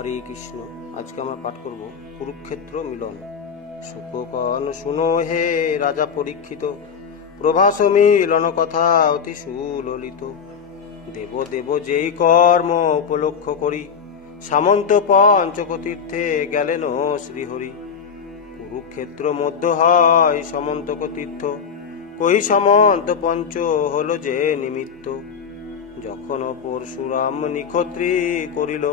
হরে কৃষ্ণ। আজকে আমরা পাঠ করব কুরুক্ষেত্র মিলন। সুখকন শুনো হে রাজা পরীক্ষিত, প্রভাস মিলন কথা অতি সুললিত। দেব দেব যেই কর্ম উপলক্ষ করি, সামন্ত পঞ্চক তীর্থে গেলেন শ্রীহরি। কুরুক্ষেত্র মধ্য হয় সমন্তক তীর্থ, কই সমন্ত পঞ্চ হলো যে নিমিত্ত। যখন পরশুরাম নিক্ষত্রি করিল,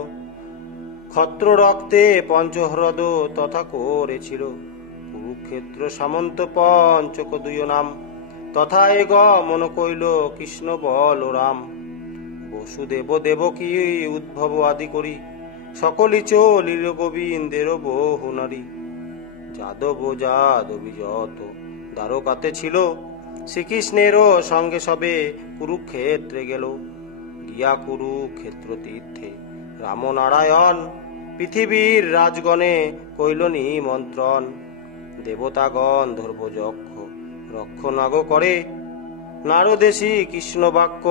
ক্ষত্র রক্তে পঞ্চহ্রদ তথা করেছিল। কুরুক্ষেত্র সামন্ত পঞ্চক দুয় নাম, তথা এ গমন কইল কৃষ্ণ বলরাম। বসুদেব দেবকী উদ্ভব আদি করি, সকলই চলিল গোবিন্দের বহু নারী। যাদব যাদবী যত দ্বারকাতে ছিল, শ্রীকৃষ্ণেরও সঙ্গে সবে কুরুক্ষেত্রে গেল। গিয়া কুরুক্ষেত্র তীর্থে রামনারায়ণ, পৃথিবীর রাজগণে কইল নিমন্ত্রণ। দেবতাগণ ধর্ব যক্ষ রক্ষণাগ করে, নারদেশী কৃষ্ণ বাক্য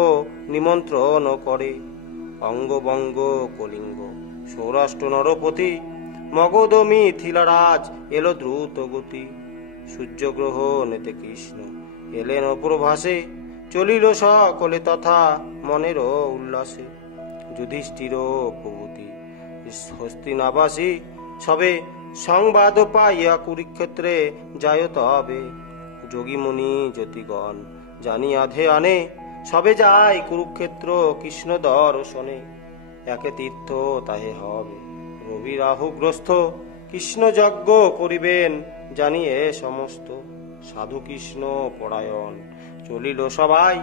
নিমন্ত্রণ করে। অঙ্গবঙ্গ কলিঙ্গ সৌরাষ্ট্র নরপতি, মগধ মিথিলারাজ এলো দ্রুত গতি। সূর্যগ্রহ নেতে কৃষ্ণ এলেন প্রভাসে, চলিল সকলে তথা মনের উল্লাসে। যুধিষ্ঠির প্রভৃতি হস্তিনাবাসী, সবে সংবাদ পাইয়া কুরুক্ষেত্রে যায় তবে। যোগীমুনি জ্যোতিগণ জানিয়া ধ্যানে, সবে যায় কুরুক্ষেত্র কৃষ্ণ দর্শনে। একে তীর্থ তাহে হবে রবি রাহুগ্রস্ত, কৃষ্ণ যজ্ঞ করিবেন জানিয়ে সমস্ত। সাধু কৃষ্ণ পরায়ণ চলিল সবাই,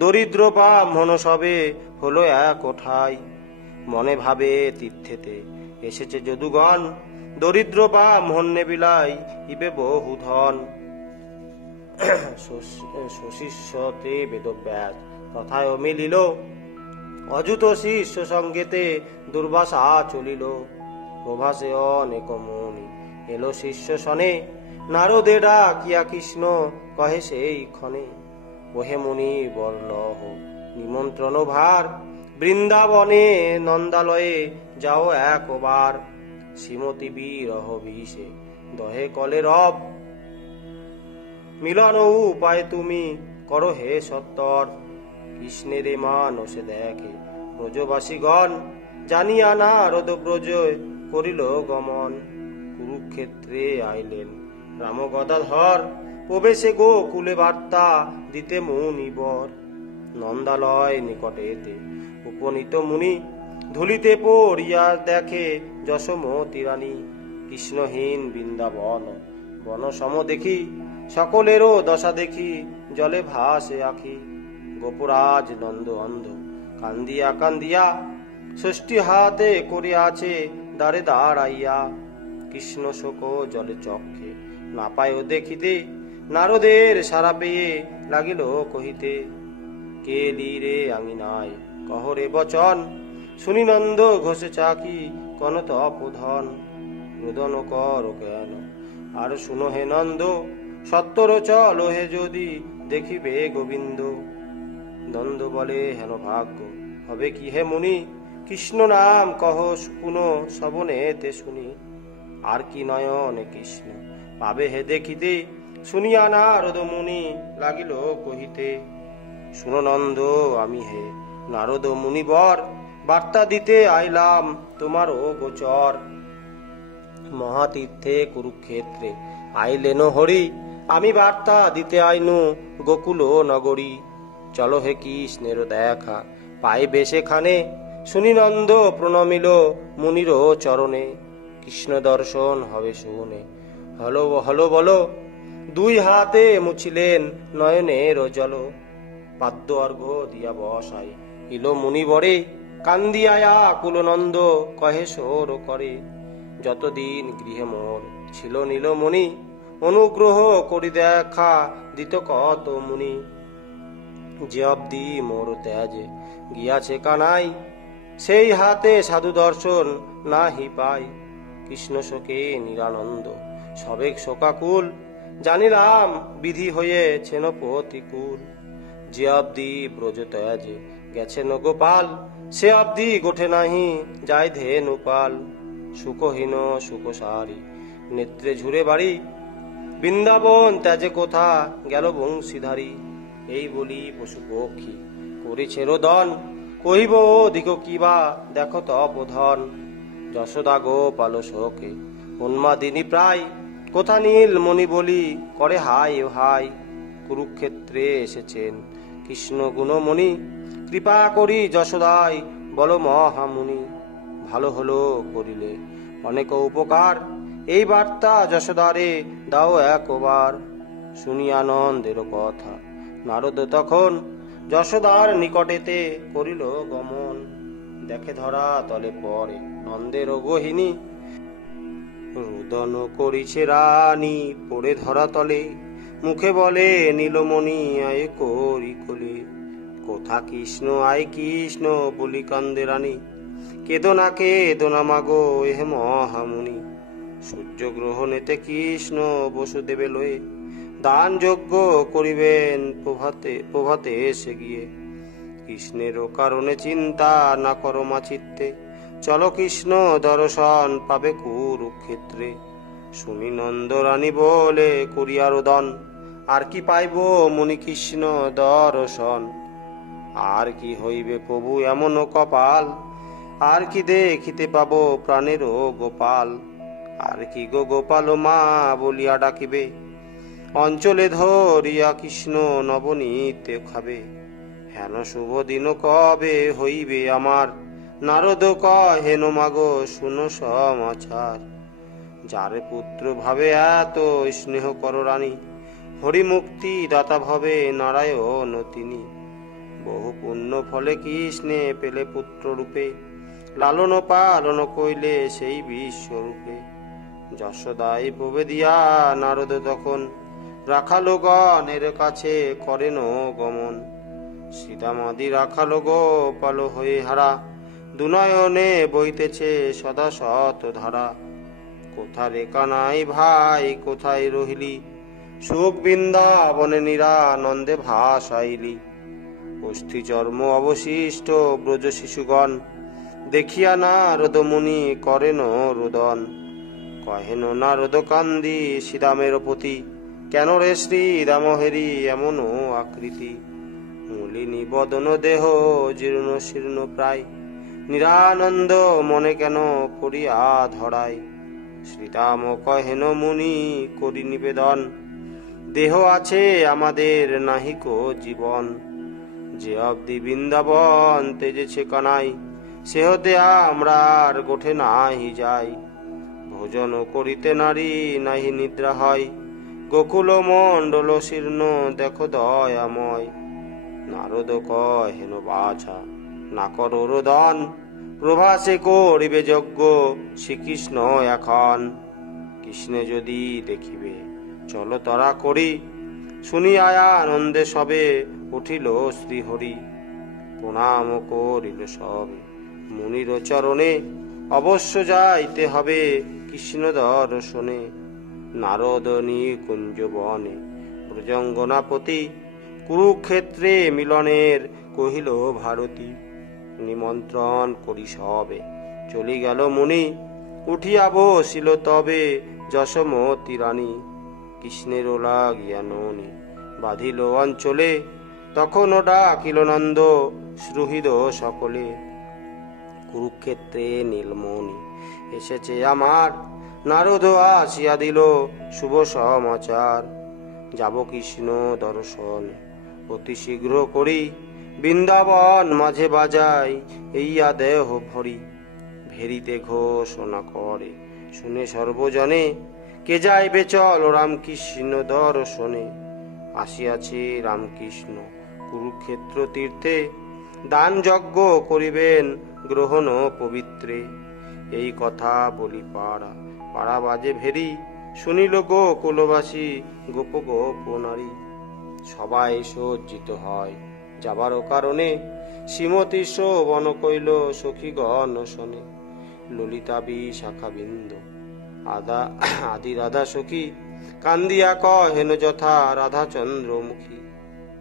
দরিদ্র ব্রাহ্মণ সবে হলো এক ঠাই। মনে ভাবে তীর্থেতে এসেছে যদুগণ, দরিদ্র ব্রাহ্মণ বিলায় ইবে বহু ধন। শশিষ্যতে বেদব্যাস তথায় মিলিল, অযুত শিষ্য সঙ্গেতে দুর্বাসা চলিল। প্রভাসে অনেক মুনি এলো শিষ্য সনে, নারদে ডাকিয়া কৃষ্ণ কহে সেই ক্ষণে। ওহে মুনি বরলহ নিমন্ত্রণ ভার, বৃন্দাবনে নন্দালয়ে যাও একবার। শ্রীমতী বিরহ বিষে দহে কলে রব, মিলন উপায় তুমি করো হে সত্তর। কৃষ্ণের মানসে দেখে ব্রজবাসীগণ, জানিয়া নারদ ব্রজ করিল গমন। কুরুক্ষেত্রে আইলেন রাম গদাধর, প্রবেশে গোকুলে বার্তা দিতে মুনিবর। নন্দালয় নিকটেতে উপনীত মুনি, ধুলিতে পড়িয়া দেখে যশোমতি রানী। কৃষ্ণহীন বৃন্দাবন বন সম দেখি, সকলেরও দশা দেখি জলে ভাসে আখি। গোপরাজ নন্দ অন্ধ কান্দিয়া কান্দিয়া, ষষ্ঠী হাতে করিয়াছে দ্বারে দাঁড়াইয়া। কৃষ্ণ শোক জলে চক্ষে না পায় দেখিতে, নারদের সারা পেয়ে লাগিল কহিতে। কে রে আঙিনায় কহরে বচন, শুনি নন্দ ঘোষে চাকি কন তপধন। রোদন কর কেন আর শুনো হে নন্দ, সত্তর চলো হে যদি দেখিবে গোবিন্দ। নন্দ বলে হেন ভাগ্য হবে কি হে মুনি, কৃষ্ণ নাম কহ পুনঃ শ্রবণেতে শুনি। আর কি নয়নে কৃষ্ণ পাবে হে দেখিতে, শুনিয়া নারদ মুনি লাগিল কহিতে। শুনো নন্দ আমি হে নারদ মুনিবর, বার্তা দিতে আইলাম তোমারও গোচর। মহাতীর্থে কুরুক্ষেত্রে আইলেন হরি, আমি বার্তা দিতে আইনু গোকুল নগরী। চলো হে কৃষ্ণের দেখা পাইবে সেখানে, শুনি নন্দ প্রণমিল মুনির চরণে। কৃষ্ণ দর্শন হবে শুনে হলো হলো বলো, দুই হাতে মুছিলেন নয়নের জল। পাদ্য অর্ঘ দিয়া বসাই ইল মুনিবরে, কান্দিয়া কুল নন্দ কহে সোর করে। যতদিন গৃহে মোর ছিল নীলমণি, অনুগ্রহ করি দেখা দিত কত মুনি। যে অব্দি মোর ত্যাজে গিয়াছে কানাই, সেই হাতে সাধু দর্শন নাহি পাই। কৃষ্ণ শোকে নিরানন্দ সবে শোকাকুল, জানিলাম বিধি হয়েছেন প্রতিকূল। যে অব্দি ব্রজ ত্যাজে গেছেন গোপাল, সে অবধি গোঠে নাহি যায় ধেনু পাল। সুখহীন সুখসারী নেত্রে ঝুরে বাড়ি, বৃন্দাবন ত্যাজে কোথা গেল বংশীধারী। এই বলি পশু পক্ষী করেছে রোদন, কহিব দিগ কিবা দেখো তপোধন। যশোদা গোপাল শোকে উন্মাদিনী প্রায়, কোথা নীল মণি বলি করে হাই হাই। কুরুক্ষেত্রে এসেছেন কৃষ্ণ গুণমণি, কৃপা করি যশোদায় বল মহামুনি। ভালো হলো করিলে অনেক উপকার, এই বার্তা যশোদারে দাও একবার। শুনি আনন্দের কথা নারদ তখন, যশোদার নিকটেতে করিল গমন। দেখে ধরা তলে পরে নন্দের গহিনী, রোদন করিছে রানী পড়ে ধরা তলে। মুখে বলে নীলমণি আয় করি কোলে, কোথা কৃষ্ণ আয় কৃষ্ণ বলি কান্দে রানী। কেদো না মাগো এহে মহামুনি, সূর্য গ্রহণেতে কৃষ্ণ বসুদেবে লয়ে। দান যজ্ঞ করিবেন প্রভাতে এসে গিয়ে, কৃষ্ণেরও কারণে চিন্তা না করো মা চিত্তে। চলো কৃষ্ণ দর্শন পাবে কুরুক্ষেত্রে। শুনি নন্দরানী বলে করিয়া রোদন, আর কি পাইব মুনি কৃষ্ণ দর্শন। আর কি হইবে প্রভু এমন কপাল, আর কি দেখিতে পাব প্রাণেরও গোপাল। আর কি গো গোপাল মা বলিয়া ডাকিবে, অঞ্চলে ধরিয়া কৃষ্ণ নবনীতে খাবে। হেন শুভ দিন কবে হইবে আমার, নারদ কহেন মাগো শুনো সমাচার। যারে পুত্র ভাবে এত স্নেহ কর রানী, হরি মুক্তি দাতা ভবে নারায়ণ তিনি। বহু পুণ্য ফলে কৃষ্ণে পেলে পুত্র রূপে, লালন পালন কইলে সেই বিশ্বরূপে। যশোদাই প্রবে দিয়া নারদ তখন, রাখালো গণের কাছে করেন গমন। সীতামাদি রাখালো গোপাল হয়ে হারা, দুনয়নে বইতেছে সদা শত ধারা। কোথা রেখা নাই ভাই কোথায় রহিলি, সুখ বৃন্দাবনে নিরানন্দে ভাসাইলি। অস্থি চর্ম অবশিষ্ট ব্রজ শিশুগণ, দেখিয়া নারদ মুনি করেন রোদন। কহেন নারদ কান্দি শ্রীরামের প্রতি, কেন রে শ্রীরামহেরি এমন আকৃতি। মলিনী বদন দেহ জীর্ণ শীর্ণ প্রায়, নিরানন্দ মনে কেন পড়িয়া ধরায়। শ্রীরাম কহেন মুনি করি নিবেদন, দেহ আছে আমাদের নাহিক জীবন। যে অবধি বৃন্দাবন তেজেছে কানাই, সে হতে আমরা আর গোঠে নাহি যাই। ভোজন করিতে নারী নাহি নিদ্রা হয়, গোকুল মণ্ডল শীর্ণ দেখো দয়াময়। নারদ কহেন বাছা না করো রোদন, প্রভাসে করিবে যজ্ঞ শ্রীকৃষ্ণ এখন। কৃষ্ণে যদি দেখিবে চলো তরা করি, শুনিয়া আনন্দে সবে উঠিল শ্রীহরি। প্রণাম করিল সবে মুনির চরণে, অবশ্য যাইতে হবে কৃষ্ণ দর্শনে। নারদ নিকুঞ্জ বনে ব্রজঙ্গনাপতি, কুরুক্ষেত্রে মিলনের কহিল ভারতী। নিমন্ত্রণ করি সবে চলি গেল মুনি, উঠিয়া বসিল তবে যশোমতী রানী। কৃষ্ণের লাগিয়া ননি বাঁধিল অঞ্চলে, তখন ডাকিল নন্দ সুহৃদ সকলে। কুরুক্ষেত্রে নীলমণি এসেছে আমার, নারদ আসিয়া দিল শুভ সমাচার। যাব কৃষ্ণ দর্শনে অতি শীঘ্র করি, বৃন্দাবন মাঝে বাজাই এইয়া দেহ ভরি। ভেরিতে ঘোষণা করে শুনে সর্বজনে, কে যাইবে চল রামকৃষ্ণ দর্শনে। আসিয়াছে রামকৃষ্ণ কুরুক্ষেত্র তীর্থে, দান যজ্ঞ করিবেন গ্রহণ পবিত্রে। এই কথা বলি পাড়া পাড়া বাজে ভেরি, শুনিল গো কুলবাসী গোপ গোপ নারী। সবাই সজ্জিত হয় যাবার কারণে, শ্রীমতী শোভন কইল সখীগণ শোনে। ললিতা বিশাখা বিন্দ আদি রাধা সখী, কান্দিয়া কহেন যথা রাধা চন্দ্রমুখী।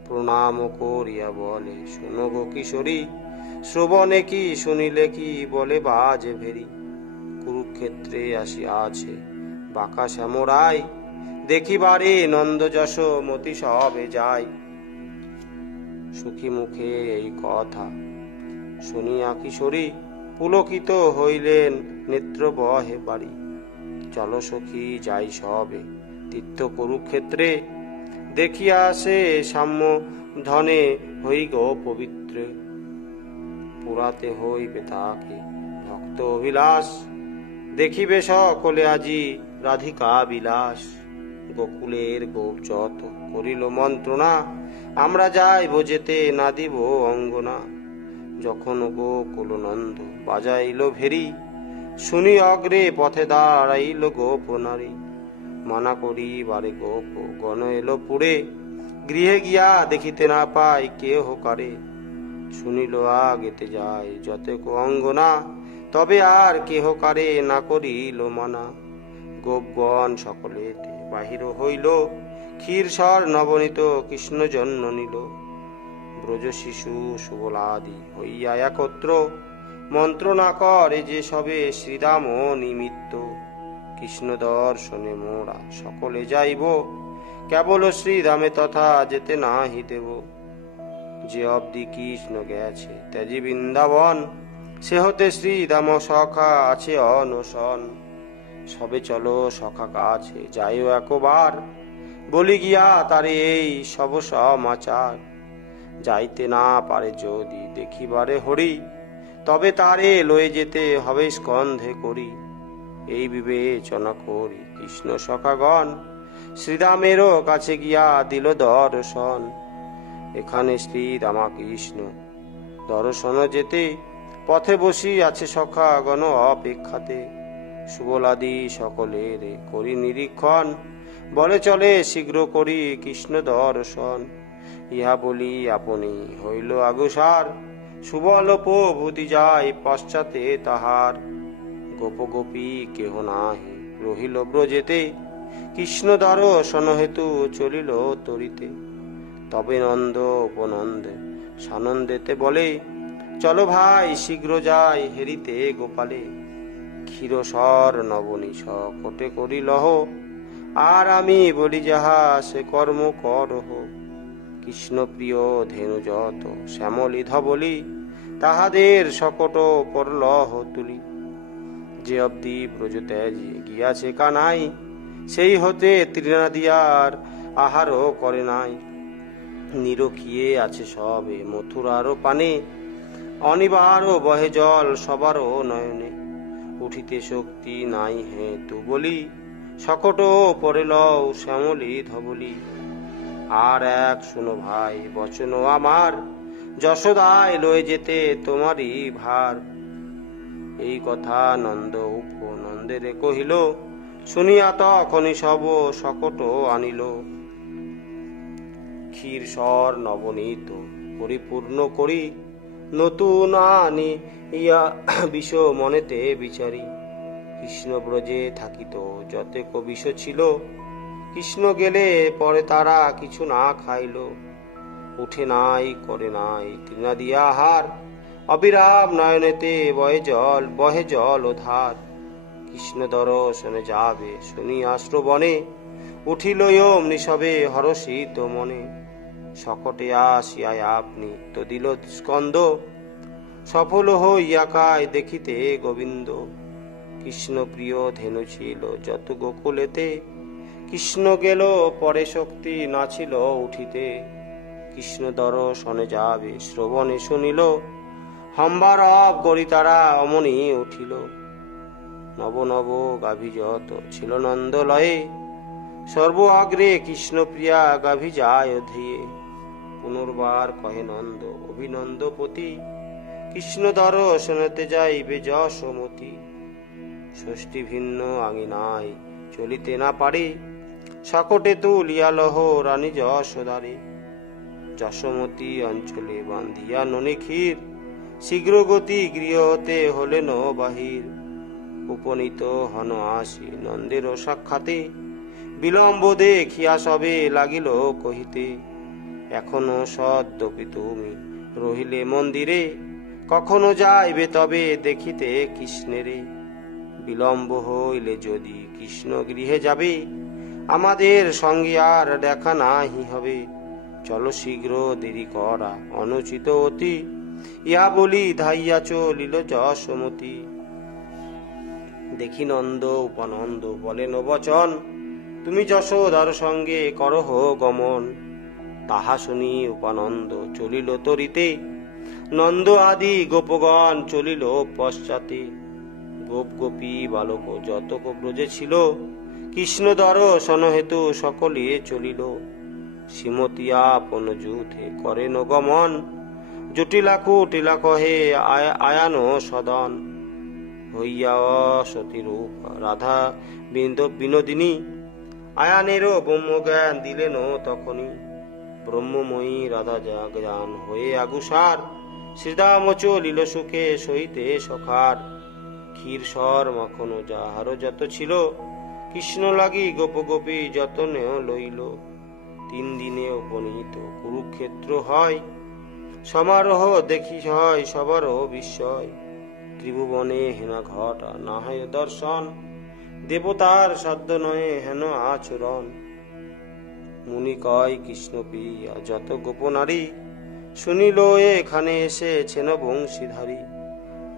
প্রণাম করিয়া বলে শোনো গো কিশোরী, শ্রবণে কি শুনিলে কি বলে বাজে ভেরি। কুরুক্ষেত্রে আসিয়াছে বাঁকা শ্যামরাই, দেখিবারে নন্দ যশোমতি সবে যায়। সুখী মুখে এই কথা শুনিয়া কিশোরী, পুলকিত হইলেন নেত্র বহে বাড়ি। চলো সখী যাই সবে তীর্থ কুরুক্ষেত্রে, দেখিয়া আসে সাম্য ধনে হই গো পবিত্র। পুরাতে হইবে তাকে ভক্ত অভিলাষ, দেখিবে সকলে আজি রাধিকা বিলাস। গোকুলের গোপ যত করিল মন্ত্রণা, আমরা যাইব যেতে না দিব অঙ্গনা। যখন গোকুল নন্দ বাজাইল ভেরি, শুনি অগ্রে পথে দাঁড়াইল গোপ নারী। মানা করি বারে গোপ গণ এলো পুরে, গৃহে গিয়া দেখিতে না পাই কেহ কারে। শুনিল আগেতে যায় যতেক অঙ্গনা, তবে আর কেহ কারে না করিল মানা। গোপগণ সকলেতে বাহির হইল, ক্ষীরসর নবনীত কৃষ্ণ জন্ম নিল। ব্রজ শিশু সুবলাদি হইয়া একত্র, মন্ত্রণা করে যে সবে শ্রীরাম নিমিত্ত। কৃষ্ণ দর্শনে মোরা সকলে যাইব, কেবল শ্রীরামে তথা যেতে নাহি দেব। যে অবধি কৃষ্ণ গেছে ত্যাজি বৃন্দাবন, সে হতে শ্রীরাম সখা আছে অনশন। সবে চলো সখা কাছে যাইও একবার, বলি গিয়া তারে এই সব সমাচার। যাইতে না পারে যদি দেখিবারে হরি, তবে তারে লয়ে যেতে হবে স্কন্ধে করি। এই বিবেচনা করি কৃষ্ণ সখাগণ, শ্রীরামেরও কাছে গিয়া দিল দর্শন। এখানে শ্রীরামা কৃষ্ণ দর্শন যেতে, পথে বসি আছে সখাগণ অপেক্ষাতে। সুবলাদি সকলের করি নিরীক্ষণ, বলে চলে শীঘ্র করি কৃষ্ণ দর্শন। ইহা বলি আপনি হইল আগুসার, সুবল প্রভৃতি যায় পশ্চাতে তাহার। গোপ গোপী কেহ নাহি রহিল ব্রজেতে, কৃষ্ণ দর্শন হেতু চলিল তরিতে। তবে নন্দ উপনন্দে সানন্দেতে বলে, চলো ভাই শীঘ্র যাই হেরিতে গোপালে। ক্ষীরসর নবনী সকটে করিলহ, আর আমি বলি যাহা সে কর্ম করহ। কৃষ্ণ প্রিয় ধেনু যত শ্যামলি ধবলি, তাহাদের সকট পরলহ তুলি। যে অবধি ব্রজ ত্যাজি গিয়াছে কানাই, সেই হতে তৃণাদিয়ার আহারও করে নাই। নিরখিয়ে আছে সবে মথুরারও পানে, অনিবারও বহে জল সবারও নয়নে। উঠিতে শক্তি নাই হে তু বলি, সকট পরে লও শ্যামলি ধবলি। আর এক শুনো ভাই বচন আমার, যশোদায় লয়ে যেতে তোমারই ভার। এই কথা নন্দ উপনন্দের কহিল, শুনিয়া তখনই সব সকট আনিল। ক্ষীরসর নবনীত পরিপূর্ণ করি, নতুন আনি ইয়া বিষ মনেতে বিচারি। কৃষ্ণ ব্রজে থাকিত যতেক বিষ ছিল, কৃষ্ণ গেলে পরে তারা কিছু না খাইল। উঠে নাই করে নাই তৃণাদিয়া আহার, অবিরাম নয়নেতে বহে জল ও ধার। কৃষ্ণ দর্শনে যাবে শুনিয়া শ্রবণে, উঠিল অমনি সবে হরষিত মনে। সকটে আসিয়ায় আপনি তো দিল স্কন্ধ, সফল হইয়া কায় দেখিতে গোবিন্দ। কৃষ্ণ প্রিয় ধেনু ছিল যত গোকুলেতে, কৃষ্ণ গেল পরে শক্তি না ছিল উঠিতে। কৃষ্ণ দর্শনে যাবে শ্রবণে শুনিল, হম্বার গড়ি তারা অমনি উঠিল। নব নব গাভী যত ছিল নন্দলয়ে, সর্ব অগ্রে কৃষ্ণ প্রিয়া গাভী যায় ধেয়ে। পুনর্বার কহে নন্দ অভিনন্দপতি, কৃষ্ণ দর্শনেতে যাইবে যশোমতি। ষষ্ঠী ভিন্ন আঙিনায় চলিতে না পারে, সকটে তুলিয়া লহ রানী যশোদারে। যশোমতি অঞ্চলে বান্ধিয়া ননি ক্ষীর, শীঘ্র গতি গৃহ হতে হলেন বাহির। উপনীত হন আসি নন্দের সাক্ষাতে, বিলম্ব দেখিয়া সবে লাগিল কহিতে। এখনো সদ্যপি তুমি রহিলে মন্দিরে, কখনো যাইবে তবে দেখিতে কৃষ্ণেরে, বিলম্ব হইলে যদি কৃষ্ণ গৃহে যাবে, আমাদের সঙ্গে আর দেখা নাহি হবে, চলো শীঘ্র দেরি করা অনুচিত অতি, ইহা বলি ধাইয়া চলিল যশোমতি। দেখি নন্দ উপানন্দ বলেন বচন, তুমি যশোদার সঙ্গে করহ গমন। তাহা শুনি উপানন্দ চলিল তরিতে, নন্দ আদি গোপগণ চলিল পশ্চাতে। গোপ গোপী বালক যতক ব্রজে ছিল, কৃষ্ণ দর্শন হেতু সকলে চলিল। শ্রীমতিয়া আপন যুথে করেন গমন, জটিলা কুটিলা কহে আয়ান সদন। হইয়া সতী রূপ রাধা বিনোদিনী, আয়ানেরও ব্রহ্মজ্ঞান দিলেন তখনই। ব্রহ্মময়ী রাধা জাগজান হয়ে আগুসার, শ্রীদাম চলিল সুখে সহিতে সখার। ক্ষীর সর মাখন যাহার যত ছিল, কৃষ্ণ লাগি গোপ গোপী যতনে লইল। 3 দিনে উপনীত কুরুক্ষেত্র হয়, সমারোহ দেখি হয় সবারও বিস্ময়। ত্রিভুবনে হেনা ঘটা না হয় দর্শন, দেবতার সাধ্য নয় হেন আচরণ। মুনি কয় কৃষ্ণ প্রিয়া যত গোপনারী, শুনিল এখানে এসেছেন বংশীধারী।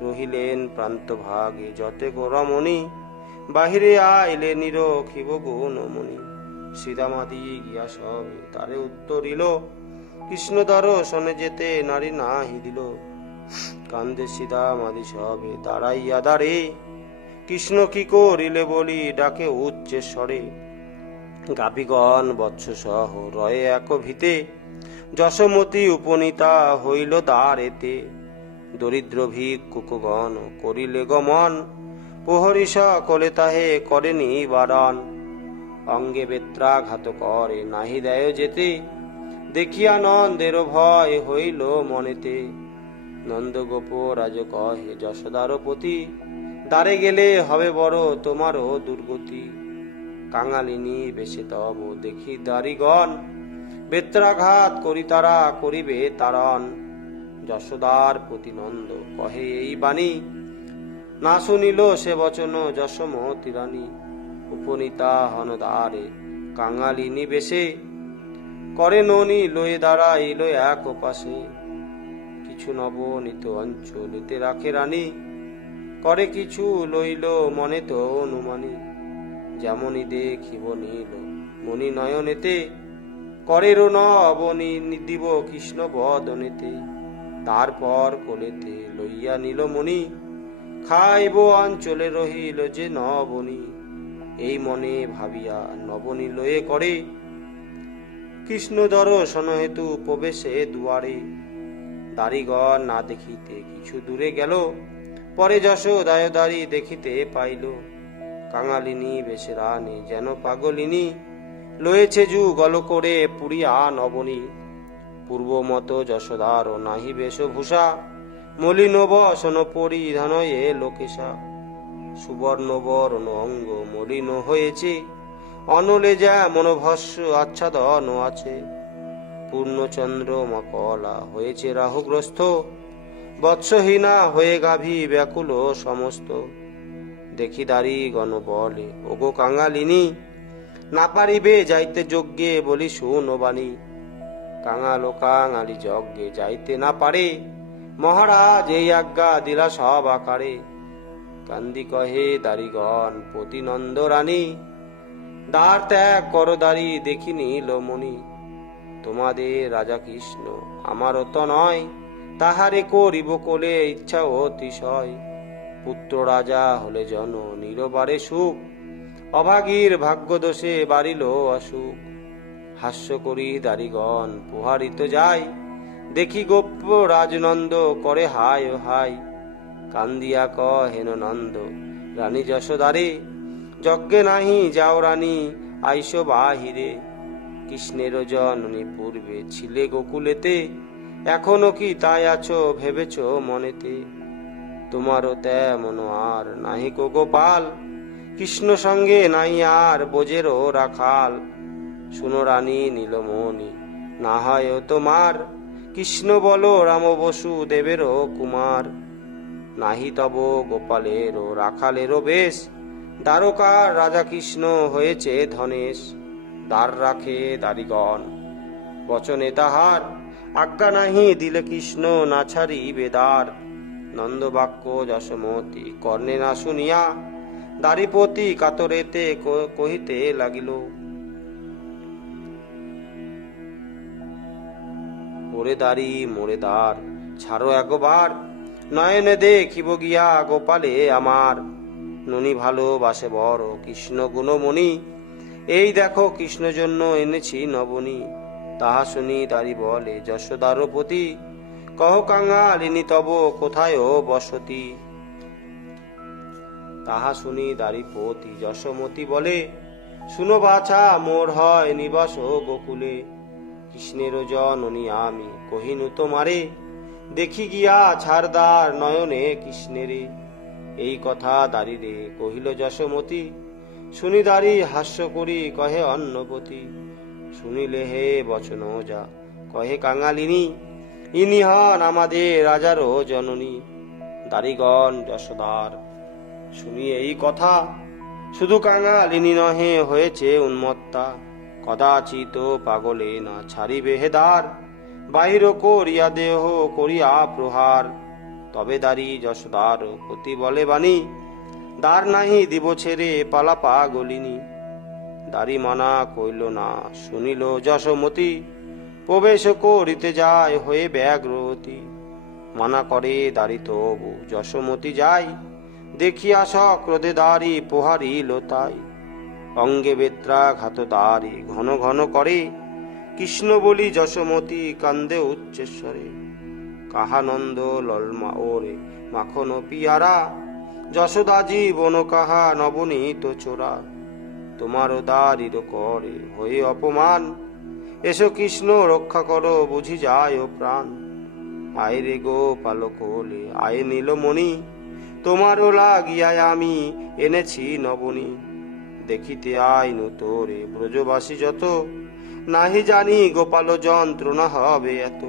রহিলেন প্রান্ত ভাগে যতে গোরমণি, বাহিরে আইলে নিরখিব গুণমণি। সীতামাদি গিয়া সবে তারে উত্তরিল, কৃষ্ণ দর্শনে যেতে নারী নাহি দিল। কান্দে সীতামাদি সবে দাঁড়াইয়া দাঁড়ে, কৃষ্ণ কি করিলে বলি ডাকে উচ্চে স্বরে। গাভীগণ বৎস সহ রয়ে এক ভিতে, যশোমতী উপনীতা হইল দ্বারেতে। দরিদ্র ভিক্ষুকগণ করিলে গমন, প্রহরী সকলে তাহে করেনি বারণ। অঙ্গে বেত্রাঘাত করে নাহি দেয় যেতে, দেখিয়া নন্দের ভয় হইল মনেতে। নন্দ গোপ রাজ কহে যশোদার পতি, দ্বারে গেলে হবে বড় তোমারও দুর্গতি। কাঙালিনী বেশে তব দেখি দারিগণ, বেত্রাঘাত করি তারা করিবে তারণ। যশোদার প্রতি নন্দ কহে এই বাণী, না শুনিল সে বচন যশোমতি রানী। উপনীতা হন দ্বারে কাঙালিনী বেশে, করে ননি লয়ে দাঁড়াইল এক পাশে। কিছু নবনীত অঞ্চলেতে রাখে রানী, করে কিছু লইল মনে তো অনুমানী। যেমনই দেখিব নীল মণি নয়নেতে, করের নবনী দিব কৃষ্ণ বদনেতে। তারপর কোলেতে লইয়া নিল মণি, খাইব অঞ্চলে রহিল যে নবনী। এই মনে ভাবিয়া নবনী লয়ে করে, কৃষ্ণ দর্শন হেতু প্রবেশে দুয়ারে। দারিগণ না দেখিতে কিছু দূরে গেল, পরে যশোদায় দাঁড়ি দেখিতে পাইল। কাঙালিনী বেশে রানী যেন পাগলিনী, লয়েছে যুগল করে পুরিয়া নবনী। পূর্ব মতো যশোদার নাহি বেশভূষা, মলিন বসন পরিধান এ লোকেশা। সুবর্ণ বর্ণ অঙ্গ মলিন হয়েছে, অনলে যেমন ভস্য আচ্ছাদন আছে। পূর্ণচন্দ্রমা কলা হয়েছে রাহুগ্রস্ত, বৎসহীনা হয়ে গাভী ব্যাকুল সমস্ত। দেখি দাঁড়ি গণ বলে ওগো কাঙালিনী, না পারিবে যাইতে যজ্ঞে বলি শুনো বাণী। কাঙাল ও কাঙালি যজ্ঞে যাইতে না পারে, মহারাজ এই আজ্ঞা দিলা সব আকারে। কান্দি কহে দারিগণ পতি নন্দ রানী, দ্বার ত্যাগ কর দাঁড়ি দেখি নিল মণি। তোমাদের রাজা কৃষ্ণ আমারও তো নয়, তাহারে করিব কোলে ইচ্ছা অতিশয়। পুত্র রাজা হলে জন নিরবারে সুখ, অভাগীর ভাগ্য দোষে বাড়িল অসুখ। হাস্য করি দারিগণ প্রহারিত যায়, দেখি গোপ্য রাজনন্দ করে হায় ও হায়। কান্দিয়া কহেন নন্দ রানী যশোদারে, যজ্ঞে নাহি যাও রানী আইস বাহিরে। কৃষ্ণের জননী পূর্বে ছিলে গোকুলেতে, এখনো কি তাই আছো ভেবেছ মনেতে। তোমারও তেমন আর নাহি কো গোপাল, কৃষ্ণ সঙ্গে নাই আর বোঝেরও রাখাল। শুনো রানী নীলমণি না হয় তোমার, কৃষ্ণ বলো রাম বসুদেবেরও কুমার, নাহি তব গোপালেরও রাখালেরও বেশ, দ্বারকার রাজা কৃষ্ণ হয়েছে ধনেশ। দ্বার রাখে দারিগণ বচনে তাহার, আজ্ঞা নাহি দিলে কৃষ্ণ না ছাড়িবে দ্বার। নন্দবাক্য যশোমতি কর্ণে না শুনিয়া, দ্বারিপতি কাতরেতে কহিতে লাগিল, ওরে দাড়ি মোরে দ্বার ছাড়ো একবার, নয়নে দেখিব গিয়া গোপালে আমার। ননি ভালোবাসে বড় কৃষ্ণ গুণমণি, এই দেখো কৃষ্ণ জন্য এনেছি নবনী। তাহা শুনি দাড়ি বলে যশোদার পতি, কহ কাঙালিনী তব কোথায় বসতি। তাহা শুনি দাড়িপতি যশোমতি বলে, শুনো বাছা মোর হয় নিবাস গোকুলে। কৃষ্ণের জননী আমি কহিনু তোমারে, দেখি গিয়া ছাড়দার নয়নে কৃষ্ণেরে। এই কথা দাঁড়িরে কহিল যশোমতি, শুনি দাঁড়ি হাস্য করি কহে অন্নপতি। শুনিলে হে বচন যা কহে কাঙালিনী, ইনি হন আমাদের রাজারও জননী। দারিগণ যশোদার শুনি এই কথা, শুধু কাঙালিনী নহে হয়েছে উন্মত্তা। কদাচিত পাগলে না ছাড়িবে হে দ্বার, বাহির করিয়া দেহ করিয়া প্রহার। তবে দাঁড়ি যশোদার পতি বলে বাণী, দ্বার নাহি দিব ছেড়ে পালা পাগলিনী। দাড়ি মানা কইল না শুনিল যশোমতি, প্রবেশ করিতে যায় হয়ে ব্যাগ্রতি। মানা করে দাড়ি তবু যশোমতি যাই, দেখিয়া সক্রোধে দাড়ি পোহারিল তাই। অঙ্গে বেত্রাঘাত দাড়ি ঘন ঘন করে, কৃষ্ণ বলি যশোমতি কান্দে উচ্চেশ্বরে। কাহানন্দ ললমা ওরে মাখন পিয়ারা, যশোদা জীবন কাহা নবনীত চোরা। তোমার দারির করে হয়ে অপমান, এসো কৃষ্ণ রক্ষা করো বুঝি যায় ও প্রাণ। আয় রে গোপাল কোলে আয় নীলমণি, তোমারও লাগিয়ায় আমি এনেছি নবনী। দেখিতে আইনু তোরে ব্রজবাসী যত, নাহি জানি গোপাল যন্ত্রণা হবে এত।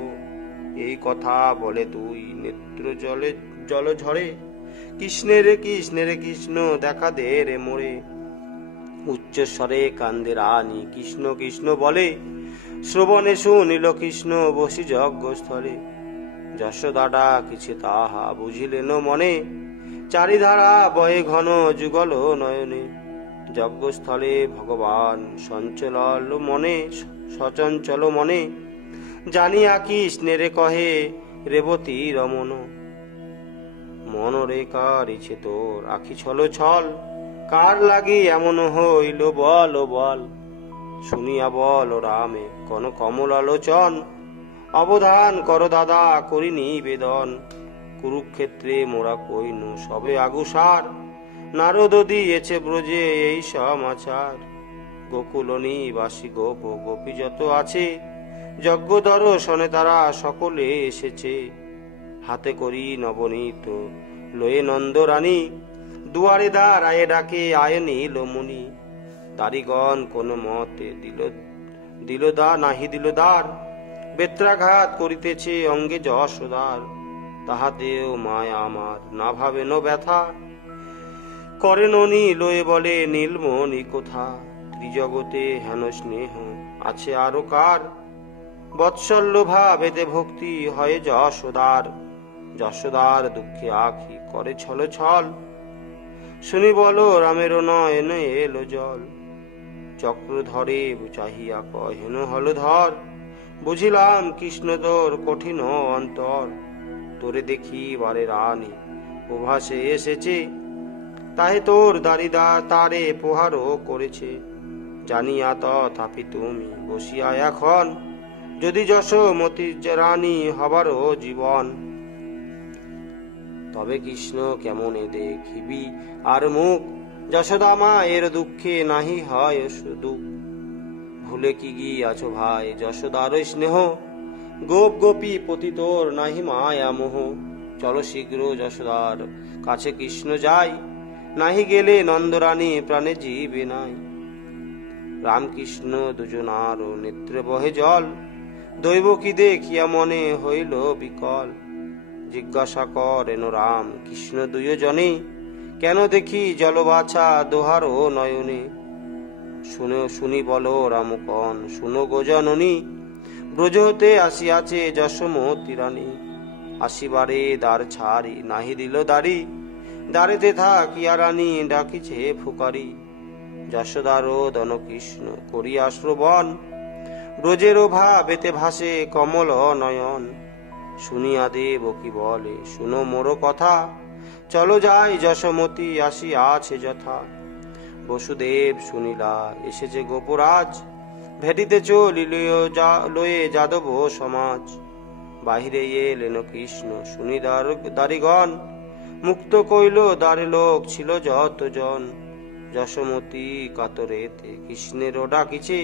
এই কথা বলে তুই নেত্র জলে জল ঝরে, কৃষ্ণেরে কৃষ্ণেরে কৃষ্ণ দেখা দে রে মোরে। উচ্চস্বরে কান্দে রানী কৃষ্ণ কৃষ্ণ বলে, শ্রবণে শুনিল কৃষ্ণ বসি যজ্ঞস্থলে। যশোদাডা কিছু তাহা বুঝিলেন মনে, চারিধারা বয়ে ঘন যুগল নয়নে। যজ্ঞস্থলে ভগবান সচঞ্চল মনে, জানিয়া কৃষ্ণেরে কহে রেবতী রমন। মনরে কারিছে তোর আখি ছল ছল, কার লাগি এমন হইল বল বল। শুনিয়া বল রামে কোন কমল আলোচন, অবধান কর দাদা করি নিবেদন। কুরুক্ষেত্রে মোরা কইনু সবে আগুসার, নারদ দিয়েছে ব্রজে এই সমাচার। গোকুল নিবাসী গোপ গোপী যত আছে, যজ্ঞ দর্শনে তারা সকলে এসেছে। হাতে করি নবনীত লয়ে নন্দরানী, দুয়ারে দাঁড়ায় ডাকে আয় নীল মুনি। দারিগণ কোন মতে দিল নাহি দিল দ্বার, বেত্রাঘাত করিতেছে অঙ্গে যশোদার। তাহাতেও মায় আমার না ভাবেন ব্যথা, করে ননি লয়ে বলে নীলমণি কোথা। ত্রিজগতে হেন স্নেহ আছে আরো কার, বৎসল্য ভাবেতে ভক্তি হয় যশোদার। যশোদার দুঃখে আখি করে ছল ছল, শুনি বলো রামের নয়নে এলো জল। চক্র ধরে চাহিয়া কহেন হল ধর, বুঝিলাম কৃষ্ণ তোর কঠিন অন্তর। তোরে দেখি বারে রানী প্রভাসে এসেছে, তাহে তোর দারিদা তারে প্রহারও করেছে। জানিয়া তথাপি তুমি বসিয়া এখন, যদি যশোমতি রানী হবারও জীবন। তবে কৃষ্ণ কেমনে দেখিবি আর মুখ, যশোদা মায়ের দুঃখে নাহি হয় দুঃখ। ভুলে কি গিয়াছো ভাই যশোদার স্নেহ, গোপ গোপী পতি তোর নাহি মায়া মোহ। চলো শীঘ্র যশোদার কাছে কৃষ্ণ যাই, নাহি গেলে নন্দরানী প্রাণে জীবে নাই। রামকৃষ্ণ দুজনার নেত্রে বহে জল, দৈব কি দেখিয়া মনে হইল বিকল, জিজ্ঞাসা করেন রাম কৃষ্ণ দুইজনে, কেন দেখি জলবাছা দোহারো নয়নে। শুনি বলো রামকন শুনো গো জননী, ব্রজ হতে আসিয়াছে যশোমতী রানী। আসিবারে দ্বার ছাড়ি নাহি দিল দাড়ি, দাঁড়েতে থাকিয়া রানী ডাকিছে ফুকারি। যশোদারো দন কৃষ্ণ করিয়া শ্রবণ, ব্রজেরও ভাবেতে ভাসে কমল নয়ন। শুনিয়া দেব কি বলে শুনো মোর কথা, চলো যাই যশোমতী আসিয়াছে যথা। বসুদেব শুনিলা এসেছে গোপরাজ, ভেটিতে চলিল লয়ে যাদব সমাজ। বাহিরে এলেন কৃষ্ণ শুনি দারিগণ, মুক্ত কইল দ্বারে লোক ছিল যতজন। যশোমতী কাতরেতে কৃষ্ণেরও ডাকিছে,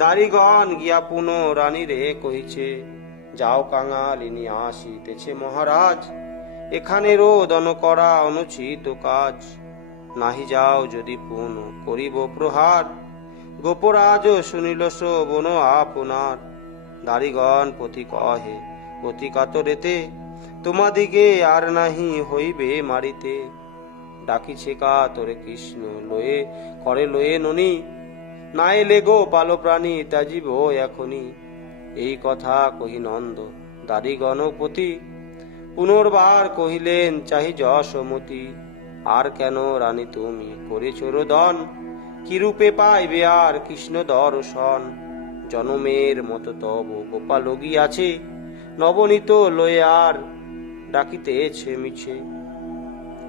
দারিগণ গিয়া পুনঃ রানীরে কহিছে। যাও কাঙালিনী আসিতেছে মহারাজ, এখানে রোদন করা অনুচিত কাজ। নাহি যাও যদি পুনঃ করিব প্রহার, গোপরাজ শুনিল শ্রবণ আপনার। দারিগণ পতি কহে অতি কাতরেতে, তোমাদিগে আর নাহি হইবে মারিতে। ডাকিছে কাতরে কৃষ্ণ লয়ে করে লয়ে ননি, না এলে গো পালো প্রাণী ত্যাজিব এখনি। এই কথা কহি নন্দ দারিগণপতি, পুনর্বার কহিলেন চাহি যশোমতী। আর কেন রানী তুমি করেছ রোদন, কি রূপে পাইবে আর কৃষ্ণ দর্শন। জনমের মতো তব গোপাল গিয়াছে, নবনীত লয়ে আর ডাকিতেছে মিছে।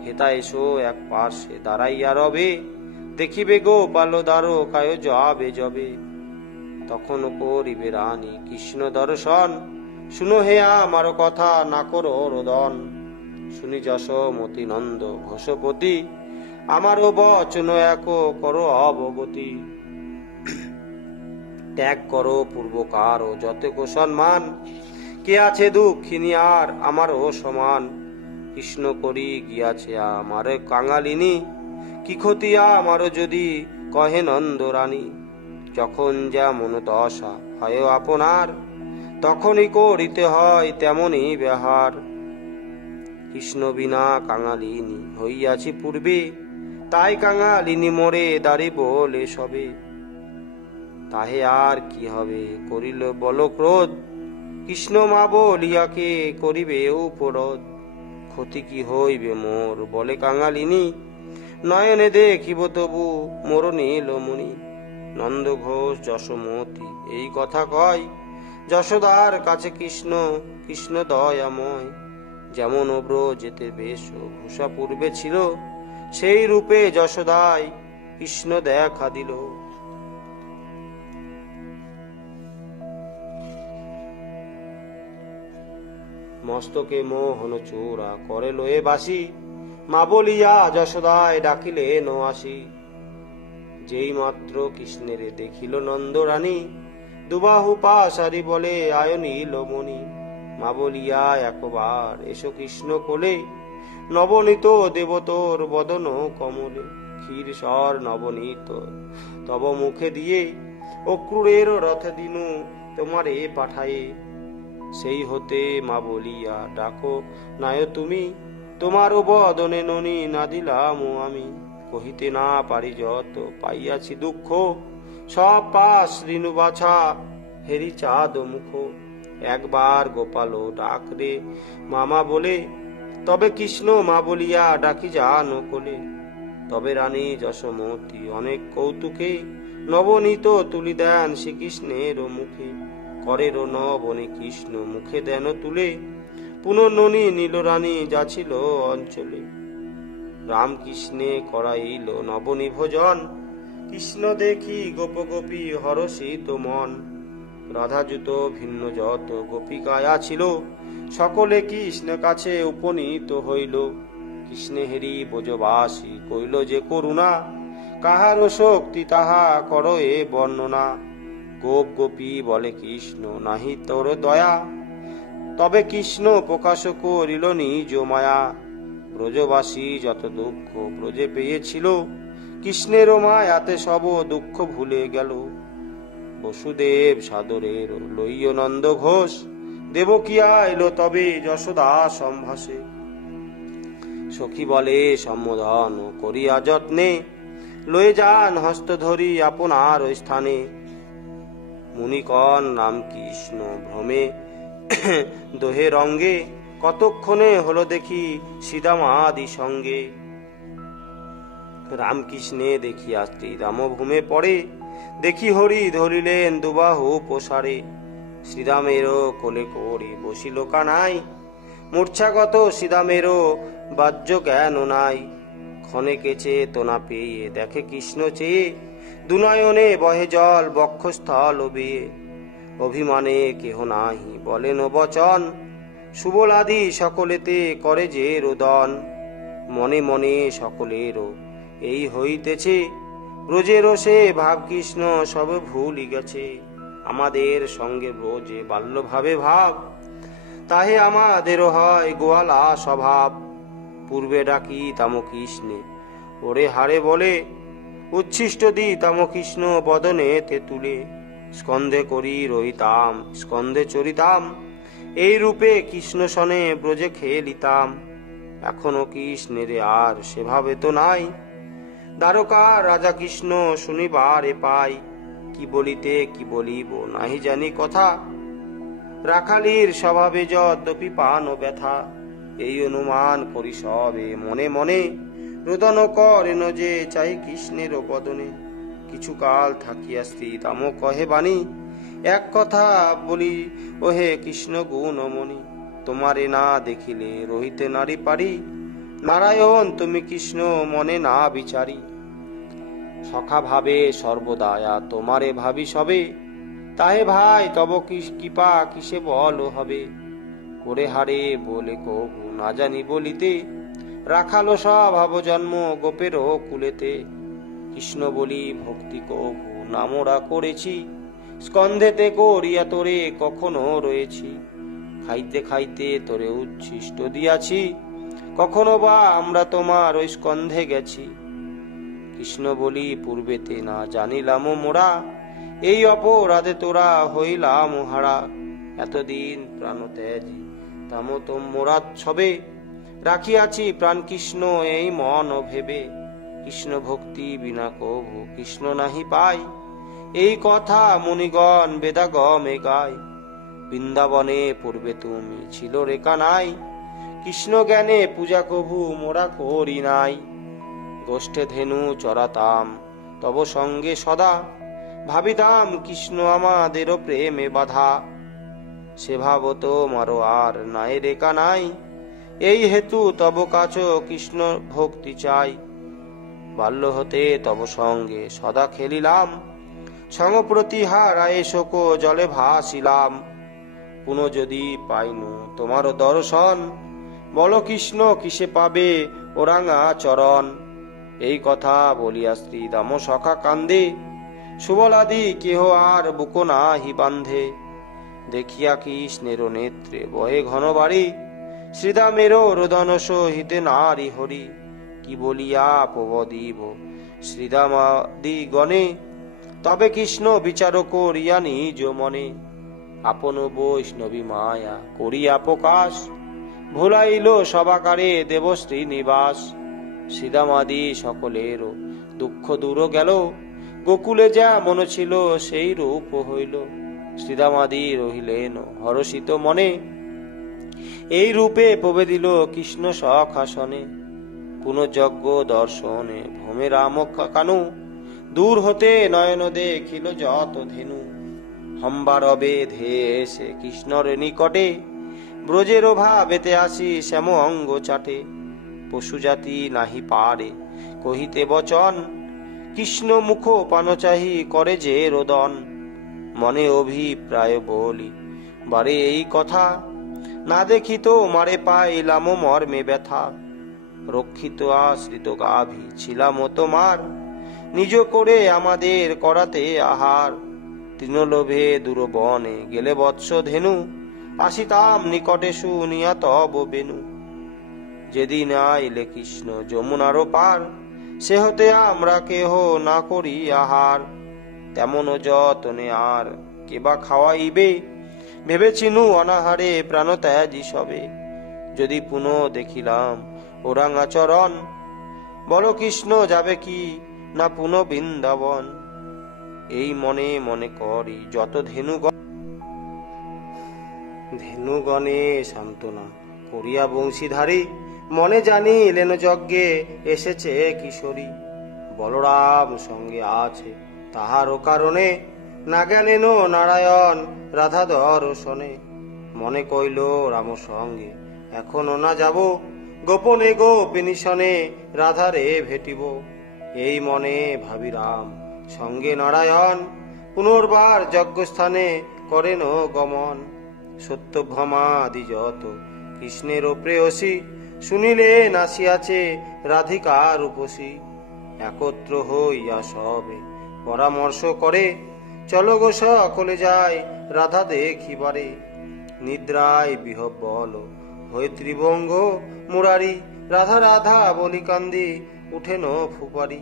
হেতা এসো এক পাশে দাঁড়াইয়া রবে, দেখিবে গোপাল দ্বারো কায় যাবে যবে। তখন করিবে রানী কৃষ্ণ দর্শন, শুনো হে আমার কথা না করো রোদন। শুনি যশোমতী নন্দ ঘোষপতি, আমারও বচন এক করো অবগতি। ত্যাগ করো পূর্বকার ও যত সম্মান, কে আছে দুঃখিনী আর আমারও সমান। কৃষ্ণ করি গিয়াছে আমার কাঙালিনী, কি ক্ষতি আমারও যদি কহে নন্দ রানী। যখন যেমন দশা হয় আপনার, তখনই করিতে হয় তেমনই ব্যবহার। কৃষ্ণ বিনা কাঙালিনী হইয়াছি পূর্বে, তাই কাঙালিনী মোরে দাঁড়ি বলে সবে। তাহে আর কি হবে করিল বল ক্রোধ, কৃষ্ণ মা বলিয়াকে করিবে উপরোধ। ক্ষতি কি হইবে মোর বলে কাঙালিনী, নয়নে দেখিব তবু মোর নীলমণি। নন্দ ঘোষ যশোমতী এই কথা কয়, যশোদার কাছে কৃষ্ণ কৃষ্ণ দয়াময়। যেমন ব্রজেতে বেশ ভূষা পূর্বে ছিল, সেই রূপে যশোদায় কৃষ্ণ দেখা দিল। মস্তকে মোহন চূড়া করে লয়ে বাসি, মা বলিয়া যশোদায় ডাকিলে নো আসি। যেই মাত্র কৃষ্ণের দেখিল নন্দ রানী, দুবাহু পাশারি বলে আয় নীলমণি। মা বলিয়া একবার এসো কৃষ্ণ কোলে, নবনীত দেবতোর বদন কমলে। ক্ষীর স্বর নবনীত তব মুখে দিয়ে, অক্রূরের রথে দিনু তোমারে পাঠায়ে। সেই হতে মা বলিয়া ডাকো নায় তুমি, তোমারও বদনে ননি না দিলাম আমি। কহিতে না পারি যত পাইয়াছি দুঃখ, সব পাশ ঋণু বাছা হেরি চাঁদ মুখ। একবার গোপাল ডাক রে মামা বলে, তবে কৃষ্ণ মা বলিয়া ডাকি যান কোলে। তবে রানী যশোমতী অনেক কৌতুকে, নবনীত তুলি দেন শ্রীকৃষ্ণের মুখে। করের নবনী কৃষ্ণ মুখে দেন তুলে, পুনর্ননি নীল রানী যাছিল অঞ্চলে। রামকৃষ্ণে করাইল নবনী ভোজন, কৃষ্ণ দেখি গোপ গোপী হরষিত মন। রাধাযুত ভিন্ন যত গোপিকায়া ছিল, সকলে কৃষ্ণ কাছে উপনীত হইল। কৃষ্ণে হেরি ব্রজবাসী কইল যে করুণা, কাহারও শক্তি তাহা করো এ বর্ণনা। গোপ গোপী বলে কৃষ্ণ নাহি তোর দয়া, তবে কৃষ্ণ প্রকাশ করিল নিজ মায়া। ব্রজবাসী যত দুঃখ ব্রজে পেয়েছিল, কৃষ্ণের মায়াতে সব দুঃখ ভুলে গেল। বসুদেব সাদরের লইয় নন্দ ঘোষ, দেবকিয়া এলো তবে যশোদা সম্ভাসে। সখী বলে সম্বোধন করিয়া যত্নে, লয়ে যান হস্ত ধরি আপনার ওই স্থানে। মুনিকণ রামকৃষ্ণ ভ্রমে দোহে রঙ্গে, কতক্ষণে হলো দেখি সীতামাদি সঙ্গে। রামকৃষ্ণে দেখিয়া শ্রীরামভূমে পড়ে, দেখি হরি ধরিলেন দুবাহু প্রসারে। শ্রীরামেরও কোলে করে বসিল কানাই, মূর্ছাগত শ্রীরামেরও বাহ্য জ্ঞান নাই। ক্ষণে কেচে তোনা পেয়ে দেখে কৃষ্ণ চেয়ে, দুনয়নে বহে জল বক্ষস্থল বেয়ে। অভিমানে কেহ নাহি বলেন বচন, সুবলাদি সকলেতে করে যে রোদন। মনে মনে সকলেরও এই হইতেছে, ব্রজেরও সে ভাব কৃষ্ণ সব ভুলি গেছে। আমাদের সঙ্গে ব্রজে বাল্যভাবে ভাব, তাহে আমাদেরও হয় গোয়ালা স্বভাব। পূর্বে ডাকি তাম কৃষ্ণে ওরে হারে বলে, উচ্ছিষ্ট দি তাম কৃষ্ণ বদনে তেতুলে। স্কন্ধে করি রহিতাম স্কন্ধে চরিতাম, এই রূপে কৃষ্ণ সনে ব্রজে খেলিতাম। এখনো কৃষ্ণের আর সেভাবে তো নাই, দ্বারকার রাজা কৃষ্ণ শুনিবারে পাই। কি বলিতে কি বলিব নাহি জানি কথা, রাখালির স্বভাবে যদ্যপি পান ও ব্যথা। এই অনুমান করি সবে মনে মনে, রোদন করেন যে চাই কৃষ্ণের বদনে। কিছুকাল থাকিয়া শ্রীরাম কহে বাণী, এক কথা বলি ওহে কৃষ্ণ গুণমণি। তোমারে না দেখিলে রহিতে নারী পারি, নারায়ণ তুমি কৃষ্ণ মনে না বিচারি। সখা ভাবে সর্বদায়া তোমারে ভাবি সবে, তাহে ভাই তব কৃপা কিসে বল হবে। করে হারে বলে কবু না জানি বলিতে, রাখালো স্বভাব জন্ম গোপেরও কুলেতে। কৃষ্ণ বলি ভক্তি কবু নামরা করেছি, স্কন্ধেতে করিয়া তোরে কখনো রয়েছি। খাইতে খাইতে তোরে উচ্ছিষ্ট দিয়াছি, কখনো বা আমরা তোমার ওই স্কন্ধে গেছি। কৃষ্ণ বলি পূর্বেতে না জানিলাম মোরা, এই অপরাধে তোরা হইলাম হারা। এতদিন প্রাণ ত্যাজি তাম তোমরা ছবে, রাখিয়াছি প্রাণ কৃষ্ণ এই মন ভেবে। কৃষ্ণ ভক্তি বিনা কভু কৃষ্ণ নাহি পাই, এই কথা মুনিগণ বেদাগমে গায়। বৃন্দাবনে পূর্বে তুমি ছিল রেখা নাই, কৃষ্ণ জ্ঞানে পূজা কভু মোরা করি নাই। গোষ্ঠে ধেনু চরাতাম তব সঙ্গে সদা, ভাবিতাম কৃষ্ণ আমাদেরও প্রেমে বাধা। সে ভাব তোমারও আর নাই রেখা নাই, এই হেতু তব কাছ কৃষ্ণ ভক্তি চাই। বাল্য হতে তব সঙ্গে সদা খেলিলাম, সংপ্রতিহারায় শোক জলে ভাসিলাম। পুনঃ যদি পাইনু তোমার দর্শন, বল কৃষ্ণ কিসে পাবে ওরাঙা চরণ। এই কথা বলিয়া শ্রীরাম সখা কান্দে, সুবলাদি কেহ আর বুক নাহি বান্ধে। দেখিয়া কৃষ্ণের নেত্রে বহে ঘন বাড়ি, শ্রীরামেরও রোদন সহিতে নারী হরি। কি বলিয়া প্রবদিব শ্রীরামাদি গণে, তবে কৃষ্ণ বিচার করিয়া নিজ মনে। আপন বৈষ্ণবী মায়া করিয়া প্রকাশ, ভুলাইল সবাকারে দেবশ্রী নিবাস। শ্রীরামাদি সকলেরও দুঃখ দূর গেল, গোকুলে যা মন ছিল সেই রূপ হইল। শ্রীরামাদি রহিলেন হরষিত মনে, এই রূপে প্রবেদিল কৃষ্ণ সখাসনে। পুনঃযজ্ঞ দর্শনে ভূমে রাম কানু, দূর হতে নয়ন দেখিল যত ধেনু। হম্বারবে ধেয়ে এসে কৃষ্ণর নিকটে, ব্রজের ভাবেতে আসি শ্যাম অঙ্গ চাটে। পশু জাতি নাহি পারে কহিতে বচন, কৃষ্ণ মুখ পান চাহি করে যে রোদন। মনে অভিপ্রায় বলি বারে এই কথা, না দেখিত মারে পাইলাম মর্মে ব্যথা। রক্ষিত আশ্রিত গাভী ছিলাম তোমার, নিজ করে আমাদের করাতে আহার। তৃণলোভে দূরবনে গেলে বৎস ধেনু, আসিতাম নিকটে শুনিয়া তব বেনু। যেদিন আইলে কৃষ্ণ যমুনারও পার, সে হতে আমরা কেহ না করি আহার। তেমন যতনে আর কেবা খাওয়াইবে, ভেবেছিনু অনাহারে প্রাণত্যাজি সবে। যদি পুনঃ দেখিলাম ওরাং আচরণ, বল কৃষ্ণ যাবে কি না পুনঃ বৃন্দাবন। এই মনে মনে করি যত ধেনুগণে সান্ত্বনা করিয়া বংশীধারী, মনে জানি এলেন যজ্ঞে এসেছে কিশোরী। বলরাম সঙ্গে আছে তাহারও কারণে, না জ্ঞানেন নারায়ণ রাধা দর্শনে। মনে কইল রাম সঙ্গে এখনো না যাব, গোপনে গোপিনী শনে রাধারে ভেটিব। এই মনে ভাবি রাম সঙ্গে নারায়ণ, পুনর্বার যজ্ঞস্থানে করেন গমন। সত্যভামাদি যত কৃষ্ণের প্রেয়সী, শুনিলে নাসিয়াছে রাধিকার উপসী। একত্র হইয়া সবে পরামর্শ করে, চলো গো সকলে যায় রাধা দেখিবারে। নিদ্রায় বিহ্বল হয়ে ত্রিভঙ্গ মুরারি, রাধা রাধা বলি কান্দি উঠেন ফুপারি।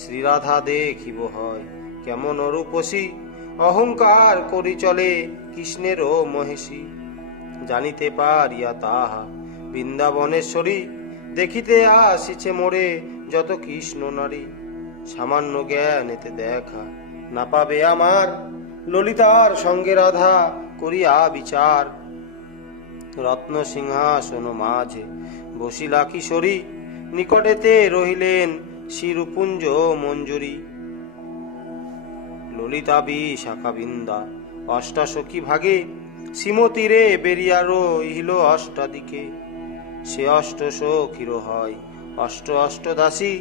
শ্রীরাধা দেখিব হয় কেমন রূপসী, অহংকার করি চলে কৃষ্ণেরও মহেশী। জানিতে পারিয়া তাহা বৃন্দাবনেশ্বরী, দেখিতে আসিছে মোরে যত কৃষ্ণ নারী। সামান্য জ্ঞানেতে দেখা না পাবে আমার, ললিতার সঙ্গে রাধা করিয়া বিচার। রত্ন সিংহাসন মাঝে বসিলা কিশোরী, নিকটেতে রহিলেন শিরুপুঞ্জ মঞ্জুরি। ললিতা বিশাখা বৃন্দা অষ্টাসখী ভাগে, শ্রীমতীরে বেরিয়া রহিল অষ্টাদিকে। সে অষ্ট সখীর হয় অষ্ট অষ্ট দাসী,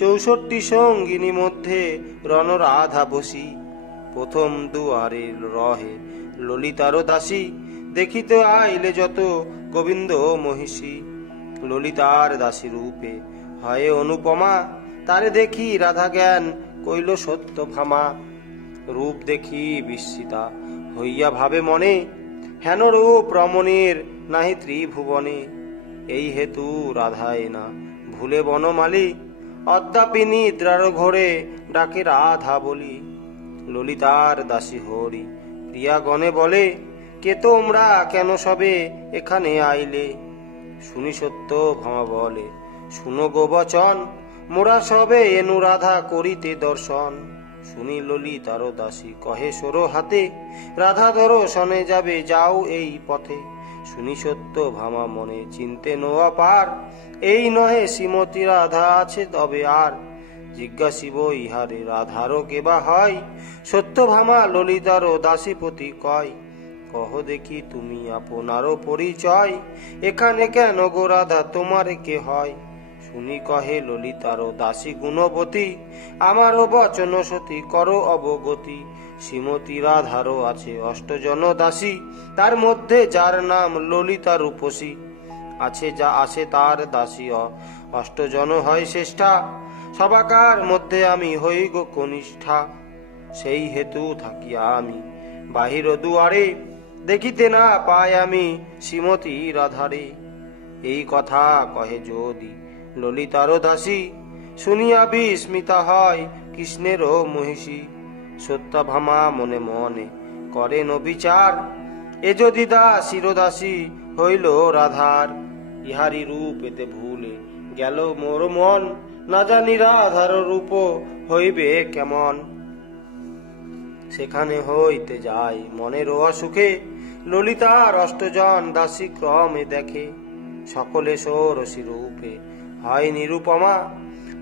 64 সঙ্গিনী মধ্যে রণরাধা বসি। প্রথম দুয়ারে রহে ললিতার দাসী, দেখিতে আইলে যত গোবিন্দ মহিষী। ললিতার দাসী রূপে হয় অনুপমা, তারে দেখি রাধা জ্ঞান কইল সত্য ভামা। রূপ দেখি বিস্মিতা হইয়া ভাবে মনে, হেন রূপ রমণীর নাহি ত্রিভুবনে। এই হেতু রাধায় না ভুলে বনমালী, অদ্যাপি নিদ্রার ঘরে ডাকে রাধা বলি। ললিতার দাসী হরি প্রিয়া গণে বলে, কে তোমরা কেন সবে এখানে আইলে। শুনি সত্য ভামা বলে, শুনো গো বচন, মোরা সবে এনু রাধা করিতে দর্শন। শুনি ললিতার দাসী কহে সরো হাতে, রাধা দর্শনে যাবে যাও এই পথে। শুনি সত্য ভামা মনে চিনতে নোয়া পার, এই নহে শ্রীমতী রাধা আছে তবে আর। জিজ্ঞাসিব ইহারে রাধারও কেবা হয়, সত্য ভামা ললিতারও দাসীপতি কয়। কহ দেখি তুমি আপনারও পরিচয়, এখানে কেন গো রাধা তোমারে কে হয়। শুনি কহে ললিতারও দাসী গুণবতী, আমারও বচন সতী করো অবগতি। শ্রীমতী রাধারও আছে অষ্টজন দাসী, তার মধ্যে যার নাম ললিতা রূপসী। আছে তার দাসী অষ্টজন হয় শ্রেষ্ঠা, সবাকার মধ্যে আমি হই গো কনিষ্ঠা। সেই হেতু থাকিয়া আমি বাহির দুয়ারে, দেখিতে না পাই আমি শ্রীমতী রাধারে। এই কথা কহে যদি ললিতার দাসী, শুনিয়া বিস্মিতা হয় কৃষ্ণেরও মহিষী। সত্যভামা মনে মনে করেন বিচার, এ যদি দাসীর দাসী হইল রাধার। ইহারি রূপ এতে ভুলে গেল মোর মন, না জানি রাধার রূপ হইবে কেমন। সেখানে হইতে যাই মনের অসুখে, ললিতার অষ্টজন দাসী ক্রমে দেখে। সকলে ষোড়শী রূপে হয় নিরুপমা,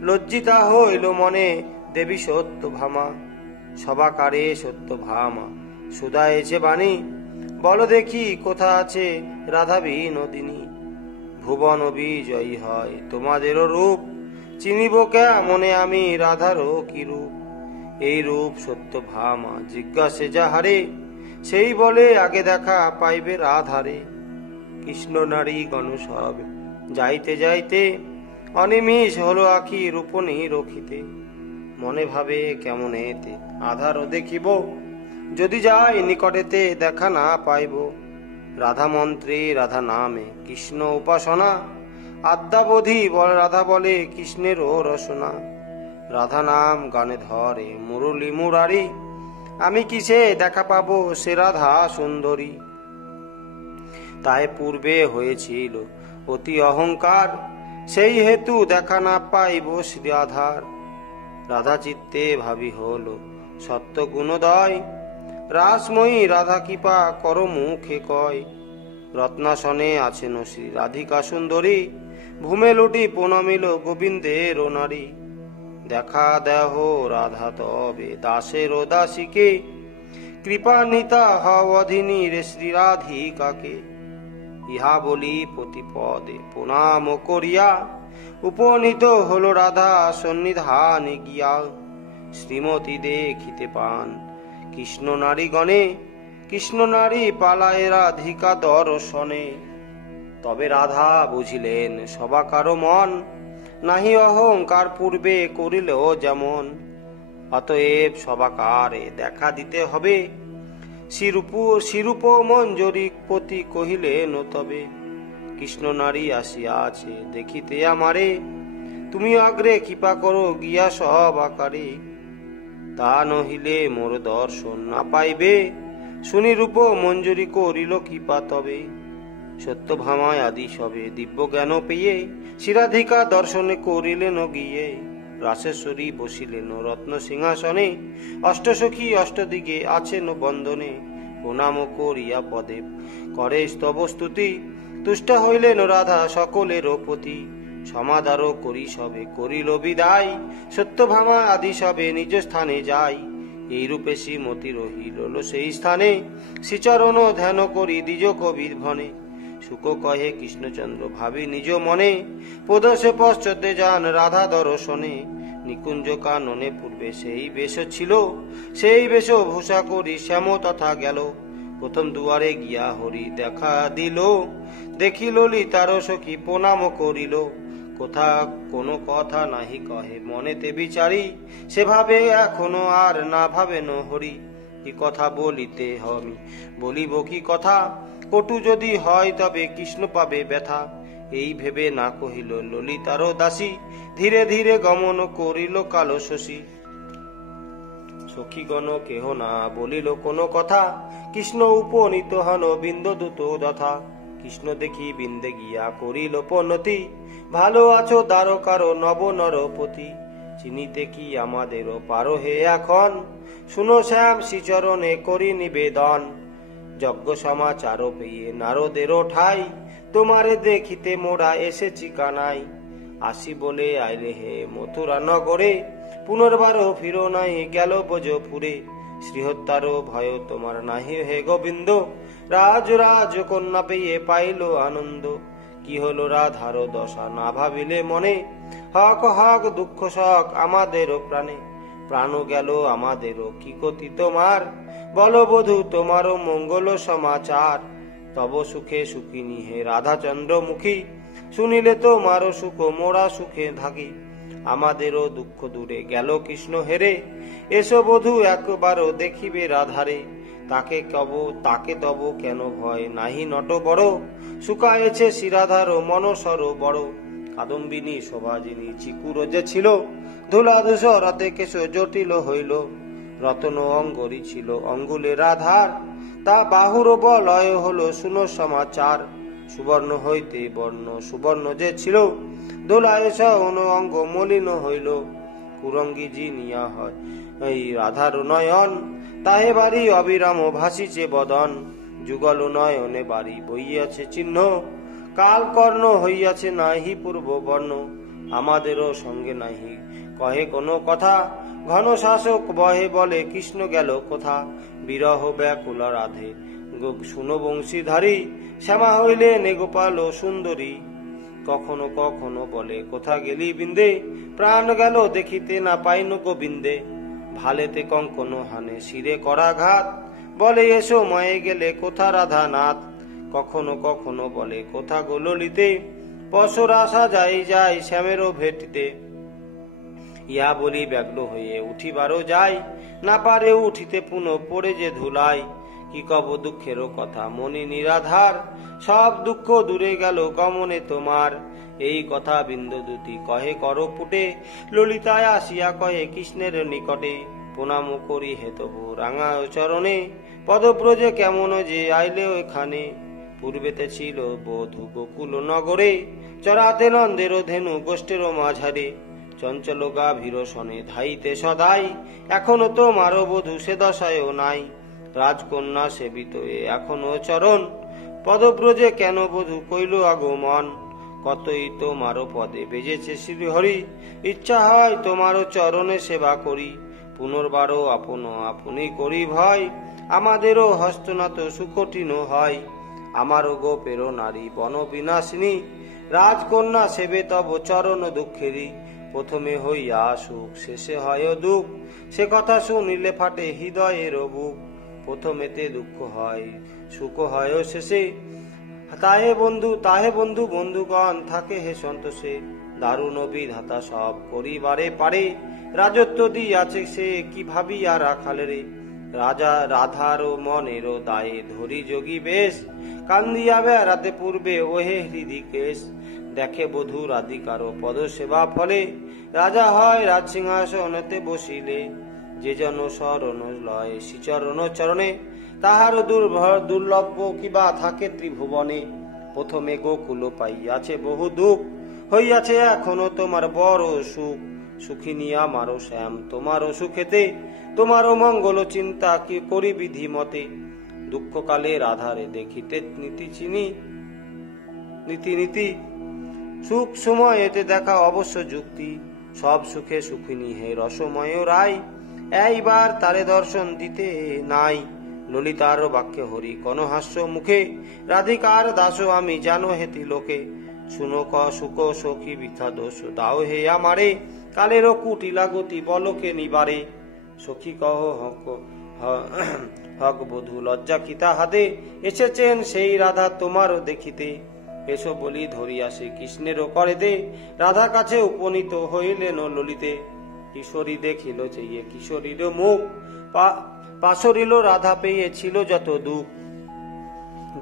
লজ্জিতা হইল মনে দেবী সত্য ভামা। সবাকারে সত্য ভামা সুদায়েছে বাণী, বল দেখি কোথা আছে রাধা বিনোদিনী। ভুবন বিজয়ী হয় তোমাদেরও রূপ, চিনিব কেমনে আমি রাধারও কি রূপ। এই রূপ সত্য ভামা জিজ্ঞাসে যাহারে, সেই বলে আগে দেখা পাইবে রাধারে। কৃষ্ণ নারী গণ সব যাইতে যাইতে, অনিমিষ হলো আখি রূপনী রখিতে। মনে ভাবে কেমন এতে আধারও দেখিব, যদি যাই নিকটেতে দেখা না পাইব। রাধা মন্ত্রে রাধা নামে কৃষ্ণ উপাসনা, আদ্যাবধি রাধা বলে কৃষ্ণেরও রসনা। রাধা নাম গানে ধরে মুরলী মুরারি, আমি কিসে দেখা পাবো সে রাধা সুন্দরী। তাই পূর্বে হয়েছিল অতি অহংকার, সেই হেতু দেখা না পাইব শ্রী রাধার। রাধা চিত্তে ভাবি হলো সত্য গুণদয়, রাসময়ী রাধা কৃপা কর মুখে কয়। রত্নাসনে আছেন শ্রী রাধিকা সুন্দরী, ভূমে লুটি প্রণমিল গোবিন্দের নারী। দেখা দেহ রাধা তবে দাসের দাসীকে, কৃপানিতা হও অধীনী রে শ্রী রাধিকাকে। ইহা বলি প্রতিপদে প্রণাম করিয়া, উপনীত হল রাধা সন্নিধানে গিয়া। শ্রীমতী দেখিতে পান কৃষ্ণ নারী গণে, কৃষ্ণ নারী পালায় রাধিকা দর্শনে। তবে রাধা বুঝিলেন সবাকারো মন, নাহি অহংকার পূর্বে করিল যেমন। অতএব সবাকারে দেখা দিতে হবে, শিরূপ মঞ্জরি পতি কহিলেন তবে। কৃষ্ণ নারী আসিয়াছে দেখিতে আমারে, তুমি আগ্রে কৃপা করো গিয়া সব আকারে। তা নহিলে মোর দর্শন না পাইবে, শুনি রূপ মঞ্জরি করিল কৃপা তবে। সত্যভামায় আদি সবে দিব্য জ্ঞান পেয়ে, শ্রীরাধিকা দর্শনে করিলেন গিয়ে। রাসেশ্বরী বসিলেন রত্ন সিংহাসনে, অষ্টসখী অষ্টদিকে আছেন বন্দনে। প্রণাম করিয়া পদে করে স্তব স্তুতি, তুষ্ট হইলেন রাধা সকলের পতি। সমাদার করি সবে করিল বিদায়, সত্যভামা আদি সবে নিজ স্থানে যাই। এইরূপে শ্রীমতী রহিল সেই স্থানে, শ্রীচরণ ধ্যান করি দ্বিজ কবির ভনে। সুখ কহে কৃষ্ণচন্দ্র ভাবি নিজ মনে, পদসে পশ্চাতে যান রাধা দর্শনে। নিকুঞ্জ কাননে পূর্বে সেই বেশ ছিল, সেই বেশ ভূষা করি শ্যাম তথা গেল। প্রথম দুয়ারে গিয়া হরি দেখা দিল, দেখিল তার সখী প্রণাম করিল। কোথা কোনো কথা নাহি কহে মনেতে বিচারি, সেভাবে এখনো আর না ভাবেন হরি। কি কথা বলিতে হমি বলিব কি কথা, কটু যদি হয় তবে কৃষ্ণ পাবে ব্যথা। এই ভেবে না কহিল ললিতার দাসী, ধীরে ধীরে গমন করিল কালো শশী। সখীগণ কেহ না বলিল কোনো কথা, কৃষ্ণ উপনীত হন বিন্দ দূত যথা। কৃষ্ণ দেখি বিন্দে গিয়া করিল পনতি, ভালো আছো দ্বারকার নব নরপতি। চিনিতে কি আমাদেরও পারো হে এখন, শুনো শ্যাম শ্রীচরণে করি নিবেদন। যজ্ঞ সমাচার পেয়ে নারদেরও ঠাই, তোমারে দেখিতে মোরা এসেছি কানাই। আসি বলে আইলে হে মথুরা নগরে, পুনর্বারও ফিরো নাই গেল ব্রজপুরে। শ্রীহত্যারও ভয় তোমার নাহি হে গোবিন্দ, রাজ রাজ কন্যা পেয়ে পাইল আনন্দ। কি হলো রাধারও দশা না ভাবিলে মনে, হক হক দুঃখ শক আমাদেরও প্রাণে। প্রাণ গেল আমাদেরও কি গতি তোমার, বলো বধূ তোমারও মঙ্গল সমাচার। তব সুখে সুখিনী হে রাধাচন্দ্র মুখী, শুনিলে তোমারও সুখ মোরা সুখে থাকি। আমাদেরও দুঃখ দূরে গেল কৃষ্ণ হেরে, এসো বধূ একবারও দেখিবে রাধারে। তাকে তব কেন ভয় নাহি নট বড়, শুকায়েছে শ্রীরাধারও মনসর বড়। কাদম্বিনী শোভাজিনী চিকুর যে ছিল, ধুলা ধূসরাতে কেশ জটিল হইল। রতন অঙ্গরি ছিল অঙ্গুলে রাধার, তা বাহুর বলয় হলো শুনো সমাচার। সুবর্ণ হইতে বর্ণ সুবর্ণ যে ছিল, দোলায় সহন অঙ্গ মলিন হইল। কুরঙ্গী জিনিয়া হয় এই রাধার নয়ন, তাহে বাড়ি অবিরাম ভাসিছে বদন। যুগল নয়নে বাড়ি বইয়াছে চিহ্ন, কাল কর্ণ হইয়াছে নাহি পূর্ব বর্ণ। আমাদেরও সঙ্গে নাহি কহে কোনো কথা, ঘন শাসক বহে বলে কৃষ্ণ গেল কোথা। বিরহ ব্যাকুল রাধে শুনো বংশীধারী, শ্যামা হইলে নে গোপাল সুন্দরী। কখনো কখনো বলে কোথা গেলি বিন্দে, প্রাণ গেল দেখিতে না পাইন গোবিন্দে। ভালেতে কঙ্কন হানে শিরে করা ঘাত, বলে এসো ময়ে গেলে কোথা রাধা নাথ। কখনো কখনো বলে কোথা গোললিতে, পশর আসা যাই যাই শ্যামেরও ভেটিতে। ইয়া বলি ব্যগ্র হয়ে উঠিবারও যায়, না পারে উঠিতে পুনঃ পড়ে যে ধুলাই। কি কব দুঃখেরও কথা মনি নিরাধার, সব দুঃখ দূরে গেল গমনে তোমার। এই কথা বিন্দুদূতি কহে কর পুটে, ললিতায় আসিয়া কহে কৃষ্ণের নিকটে, প্রণাম করি হে তবু রাঙা চরণে, পদব্রজে কেমন যে আইলে এখানে, পূর্বেতে ছিল বধূ গোকুল নগরে, চরাতে নন্দের ধেনু গোষ্ঠের মাঝারে, চঞ্চল গাভীর সনে ধাইতে সদাই, এখনো তো মারো বধূ সে দশায়ও নাই, রাজকন্যা সেবিত এখনো চরণ, পদব্রজে কেন বধূ কইল আগমন, কতই তোমারও পদে বেজেছে শ্রীহরি, ইচ্ছা হয় তোমারও চরণে সেবা করি, পুনর্বারও আপন আপনি করি ভয়, আমাদেরও হস্তনাত সুকঠিন হয়, আমারও গোপের নারী বন বিনাশিনী, রাজকন্যা সেবে তব চরণ দুঃখেরই, প্রথমে হইয়া সুখ শেষে হয় দুঃখ, সে কথা শুনিলে ফাটে হৃদয়ের বুক, প্রথমেতে দুঃখ হয় সুখ হয় শেষে, তাহে বন্ধু বন্ধুগণ থাকে হে সন্তোষে, দারুণ বিধাতা সব করিবারে পারে, রাজত্ব দিয়াছে সে কি ভাবিয়া রাখালে রে, রাজা রাধারও মনেরও দায়ে ধরি যোগী বেশ, কান্দিয়া বেড়াতে পূর্বে ওহে হৃদিকেশ, দেখে বধূ রাধিকারও পদ সেবা ফলে, রাজা হয় রাজসিংহাসনেতে বসিলে, যে জন শরণ লয় শ্রীচরণ চরণে, তাহার দুর্লভ কিবা থাকে ত্রিভুবনে, প্রথমে গোকুল পাইয়াছে বহু দুঃখ, হইয়াছে এখনো তোমার বড় সুখ, সুখিনী আমারও শ্যাম তোমারও সুখেতে, তোমারও মঙ্গল চিন্তা কি করি বিধি মতে, দুঃখকালে রাধারে দেখিতে নীতি চিনি নীতি, সুখ সময় এতে দেখা অবশ্য যুক্তি, সব সুখে সুখিনী হে রসময় রায়, এইবার তারে দর্শন দিতে নাই, ললিতার বাক্যে হরি কোন হাস্য মুখে, রাধিকার দাস আমি জানো হেতি লোকে, শুনো সুখ সখী বৃথা দোষ দাও হে আমারে, কালেরও কুটিলা গতি বলকে নিবারে, সখী কহ হক বধূ লজ্জা কিতা হাতে, এসেছেন সেই রাধা তোমারও দেখিতে, এসো বলি ধরিয়া সে কৃষ্ণেরও করেতে, রাধা কাছে উপনীত হইলেন ললিতে, কিশোরী দেখিল চেয়ে কিশোরীর মুখ, পাশরিল রাধা পেয়েছিল যত দুঃখ,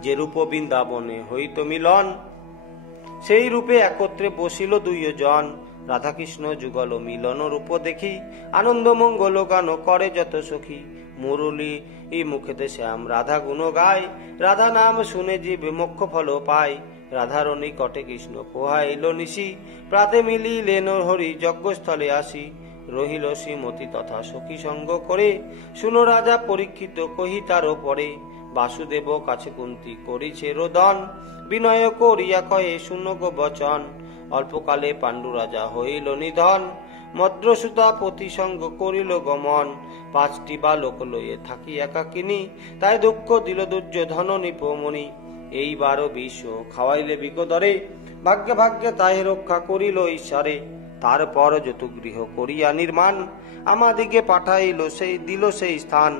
যে রূপ বৃন্দাবনে হইত মিলন, সেই রূপে একত্রে বসিল দুইজন, রাধাকৃষ্ণ যুগল মিলন রূপ দেখি, আনন্দ মঙ্গল গান করে যত সখী, মুরলী মুখেতে শ্যাম রাধা গুণ গায়, রাধা নাম শুনে জীব মোক্ষ ফল পায়, রাধার নিকটে কৃষ্ণ পোহাইল নিশি, প্রাতে মিলিলেন হরি যজ্ঞস্থলে আসি, রহিল শ্রীমতী তথা সখী সঙ্গ করে, শুনো রাজা পরীক্ষিত কহি তার পরে, বাসুদেব কাছে কুন্তি করিছে রোদন, বিনয় করিয়া কয়ে শুনো গো বচন, অল্পকালে পাণ্ডু রাজা হইল নিধন, মদ্রসুতা পতি সঙ্গ করিল গমন, 5টি বালক লয়ে থাকি একাকিনী, তাই দুঃখ দিল দুর্যোধন নিপমণি, এইবারও বিষ খাওয়াইলে বিকদরে, ভাগ্যে ভাগ্যে তাই রক্ষা করিল ঈশ্বরে, তারপর যত গৃহ করিয়া নির্মাণ, আমাদিকে পাঠাইল সেই দিল সেই স্থান,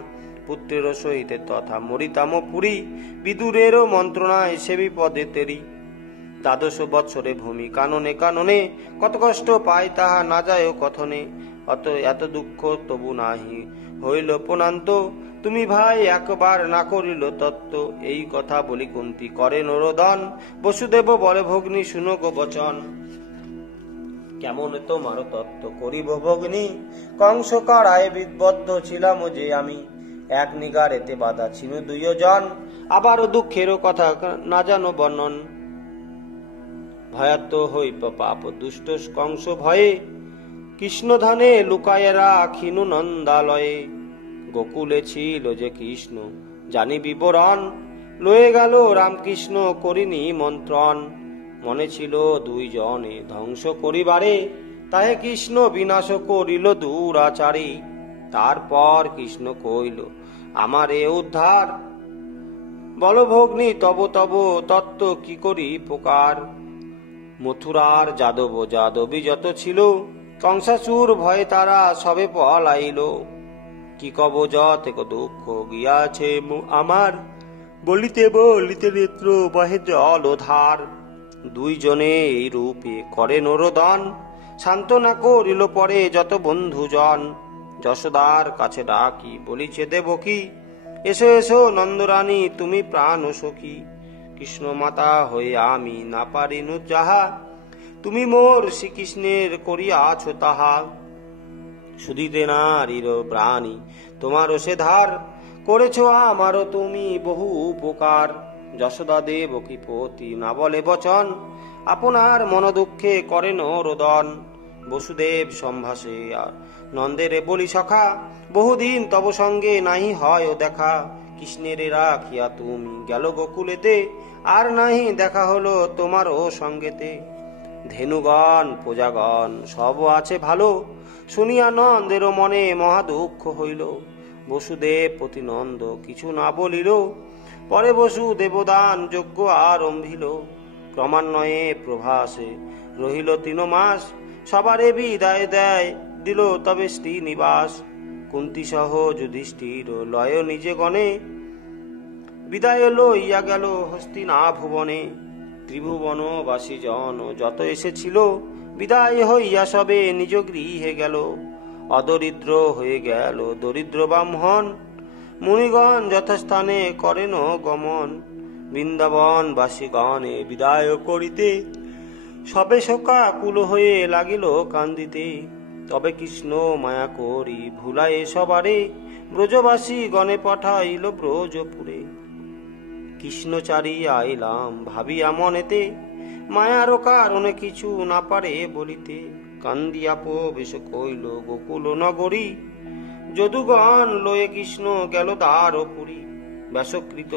পুত্রের সহিত তথা মরিতাম পুরী, বিদুরেরও মন্ত্রণায় সেবি পদে তেরি, 12 বৎসরে ভূমি কাননে কাননে, কত কষ্ট পাই তাহা না যায় কথনে, এত দুঃখ তবু নাহি হইল প্রণান্ত, তুমি ভাই একবার না করিল তত্ত্ব, এই কথা বলি কুন্তি করে নরোদন, বসুদেব বলে ভগ্নী শুনো গো বচন, কেমন তোমার তত্ত্ব করিব ভগ্নী, কংস কারায় বিবদ্ধ ছিলাম যে আমি, এক নিগারেতে বাধা ছিল 2 জন, আবারও দুঃখেরও কথা না জানো বর্ণন, ভয়াত্ম হইব পাপ দুষ্ট কংস ভয়ে, কৃষ্ণধানে লুকায়ে রাখিনু নন্দালয়ে, গোকুলে ছিল যে কৃষ্ণ জানি বিবরণ, লয়ে গেল রামকৃষ্ণ করিনি মন্ত্রণ, মনে ছিল 2 জনে ধ্বংস করিবারে, তাহে কৃষ্ণ বিনাশ করিল দুরাচারী, তারপর কৃষ্ণ কইল আমারে উদ্ধার, বল ভগ্নী তব তত্ত্ব কি করি প্রকার, মথুরার যাদবী যত ছিল, কংসাসুর ভয়ে তারা সবে পলাইল, কি কব যত দুঃখ গিয়াছে আমার, বলিতে বলিতে নেত্র বহে জল ধার, 2 জনে এই রূপে করে নরোদন, সান্ত্বনা করিল পরে যত বন্ধুজন, যশোদার কাছে ডাকি বলিছে দেবকী, এসো এসো নন্দরানী তুমি প্রাণ সখী, কৃষ্ণ মাতা হয়ে আমি না পারিনু যাহা, তুমি মোর শ্রীকৃষ্ণের করিয়াছ তাহা। সুদিতে নারীর প্রাণী তোমারও সে ধার, করেছ আমারও তুমি বহু উপকার। যশোদা দেবকী পতি না বলে বচন, আপনার মন দুঃখে করেন রোদন। বসুদেব সম্ভাষে নন্দেরে বলি সখা, বহুদিন তব সঙ্গে নাহি হয় ও দেখা। কৃষ্ণের রাখিয়া তুমি গেল গোকুলেতে, আর নাহি দেখা হলো তোমারও সঙ্গেতে। ধেনুগণ প্রজাগণ সব আছে ভালো, শুনিয়া নন্দেরও মনে মহা দুঃখ হইল। বসুদেব প্রতিনন্দ কিছু না বলিল, পরে বসু দেবদান যজ্ঞ আরম্ভিল। ক্রমান্বয়ে প্রভাসে রহিল 3 মাস, সবারে বিদায় দেয় দিল তবে শ্রীনিবাস। কুন্তী সহ যুধিষ্ঠির লয় নিজে গণে, বিদায় লইয়া গেল হস্তিনা ভুবনে। ত্রিভুবনবাসী জন যত এসেছিল, বিদায় হইয়া সবে নিজ গৃহে গেল। অদরিদ্র হয়ে গেল দরিদ্র ব্রাহ্মণ, মুনিগণ যথাস্থানে করেন গমন। বৃন্দাবন বাসীগণে বিদায় করিতে, সবে শোকাকুল হয়ে লাগিল কান্দিতে। তবে কৃষ্ণ মায়া করি ভুলায়ে সবারে, ব্রজবাসী গণে পাঠাইল ব্রজপুরে। কৃষ্ণচারী আইলাম ভাবিয়া মনেতে, মায়ার কারণে কিছু না পারে বলিতে। কান্দিয়া প্রবেশ কইল গোকুল নগরী, যদুগণ লয়ে কৃষ্ণ গেল দ্বারপুরী। ব্যাসকৃত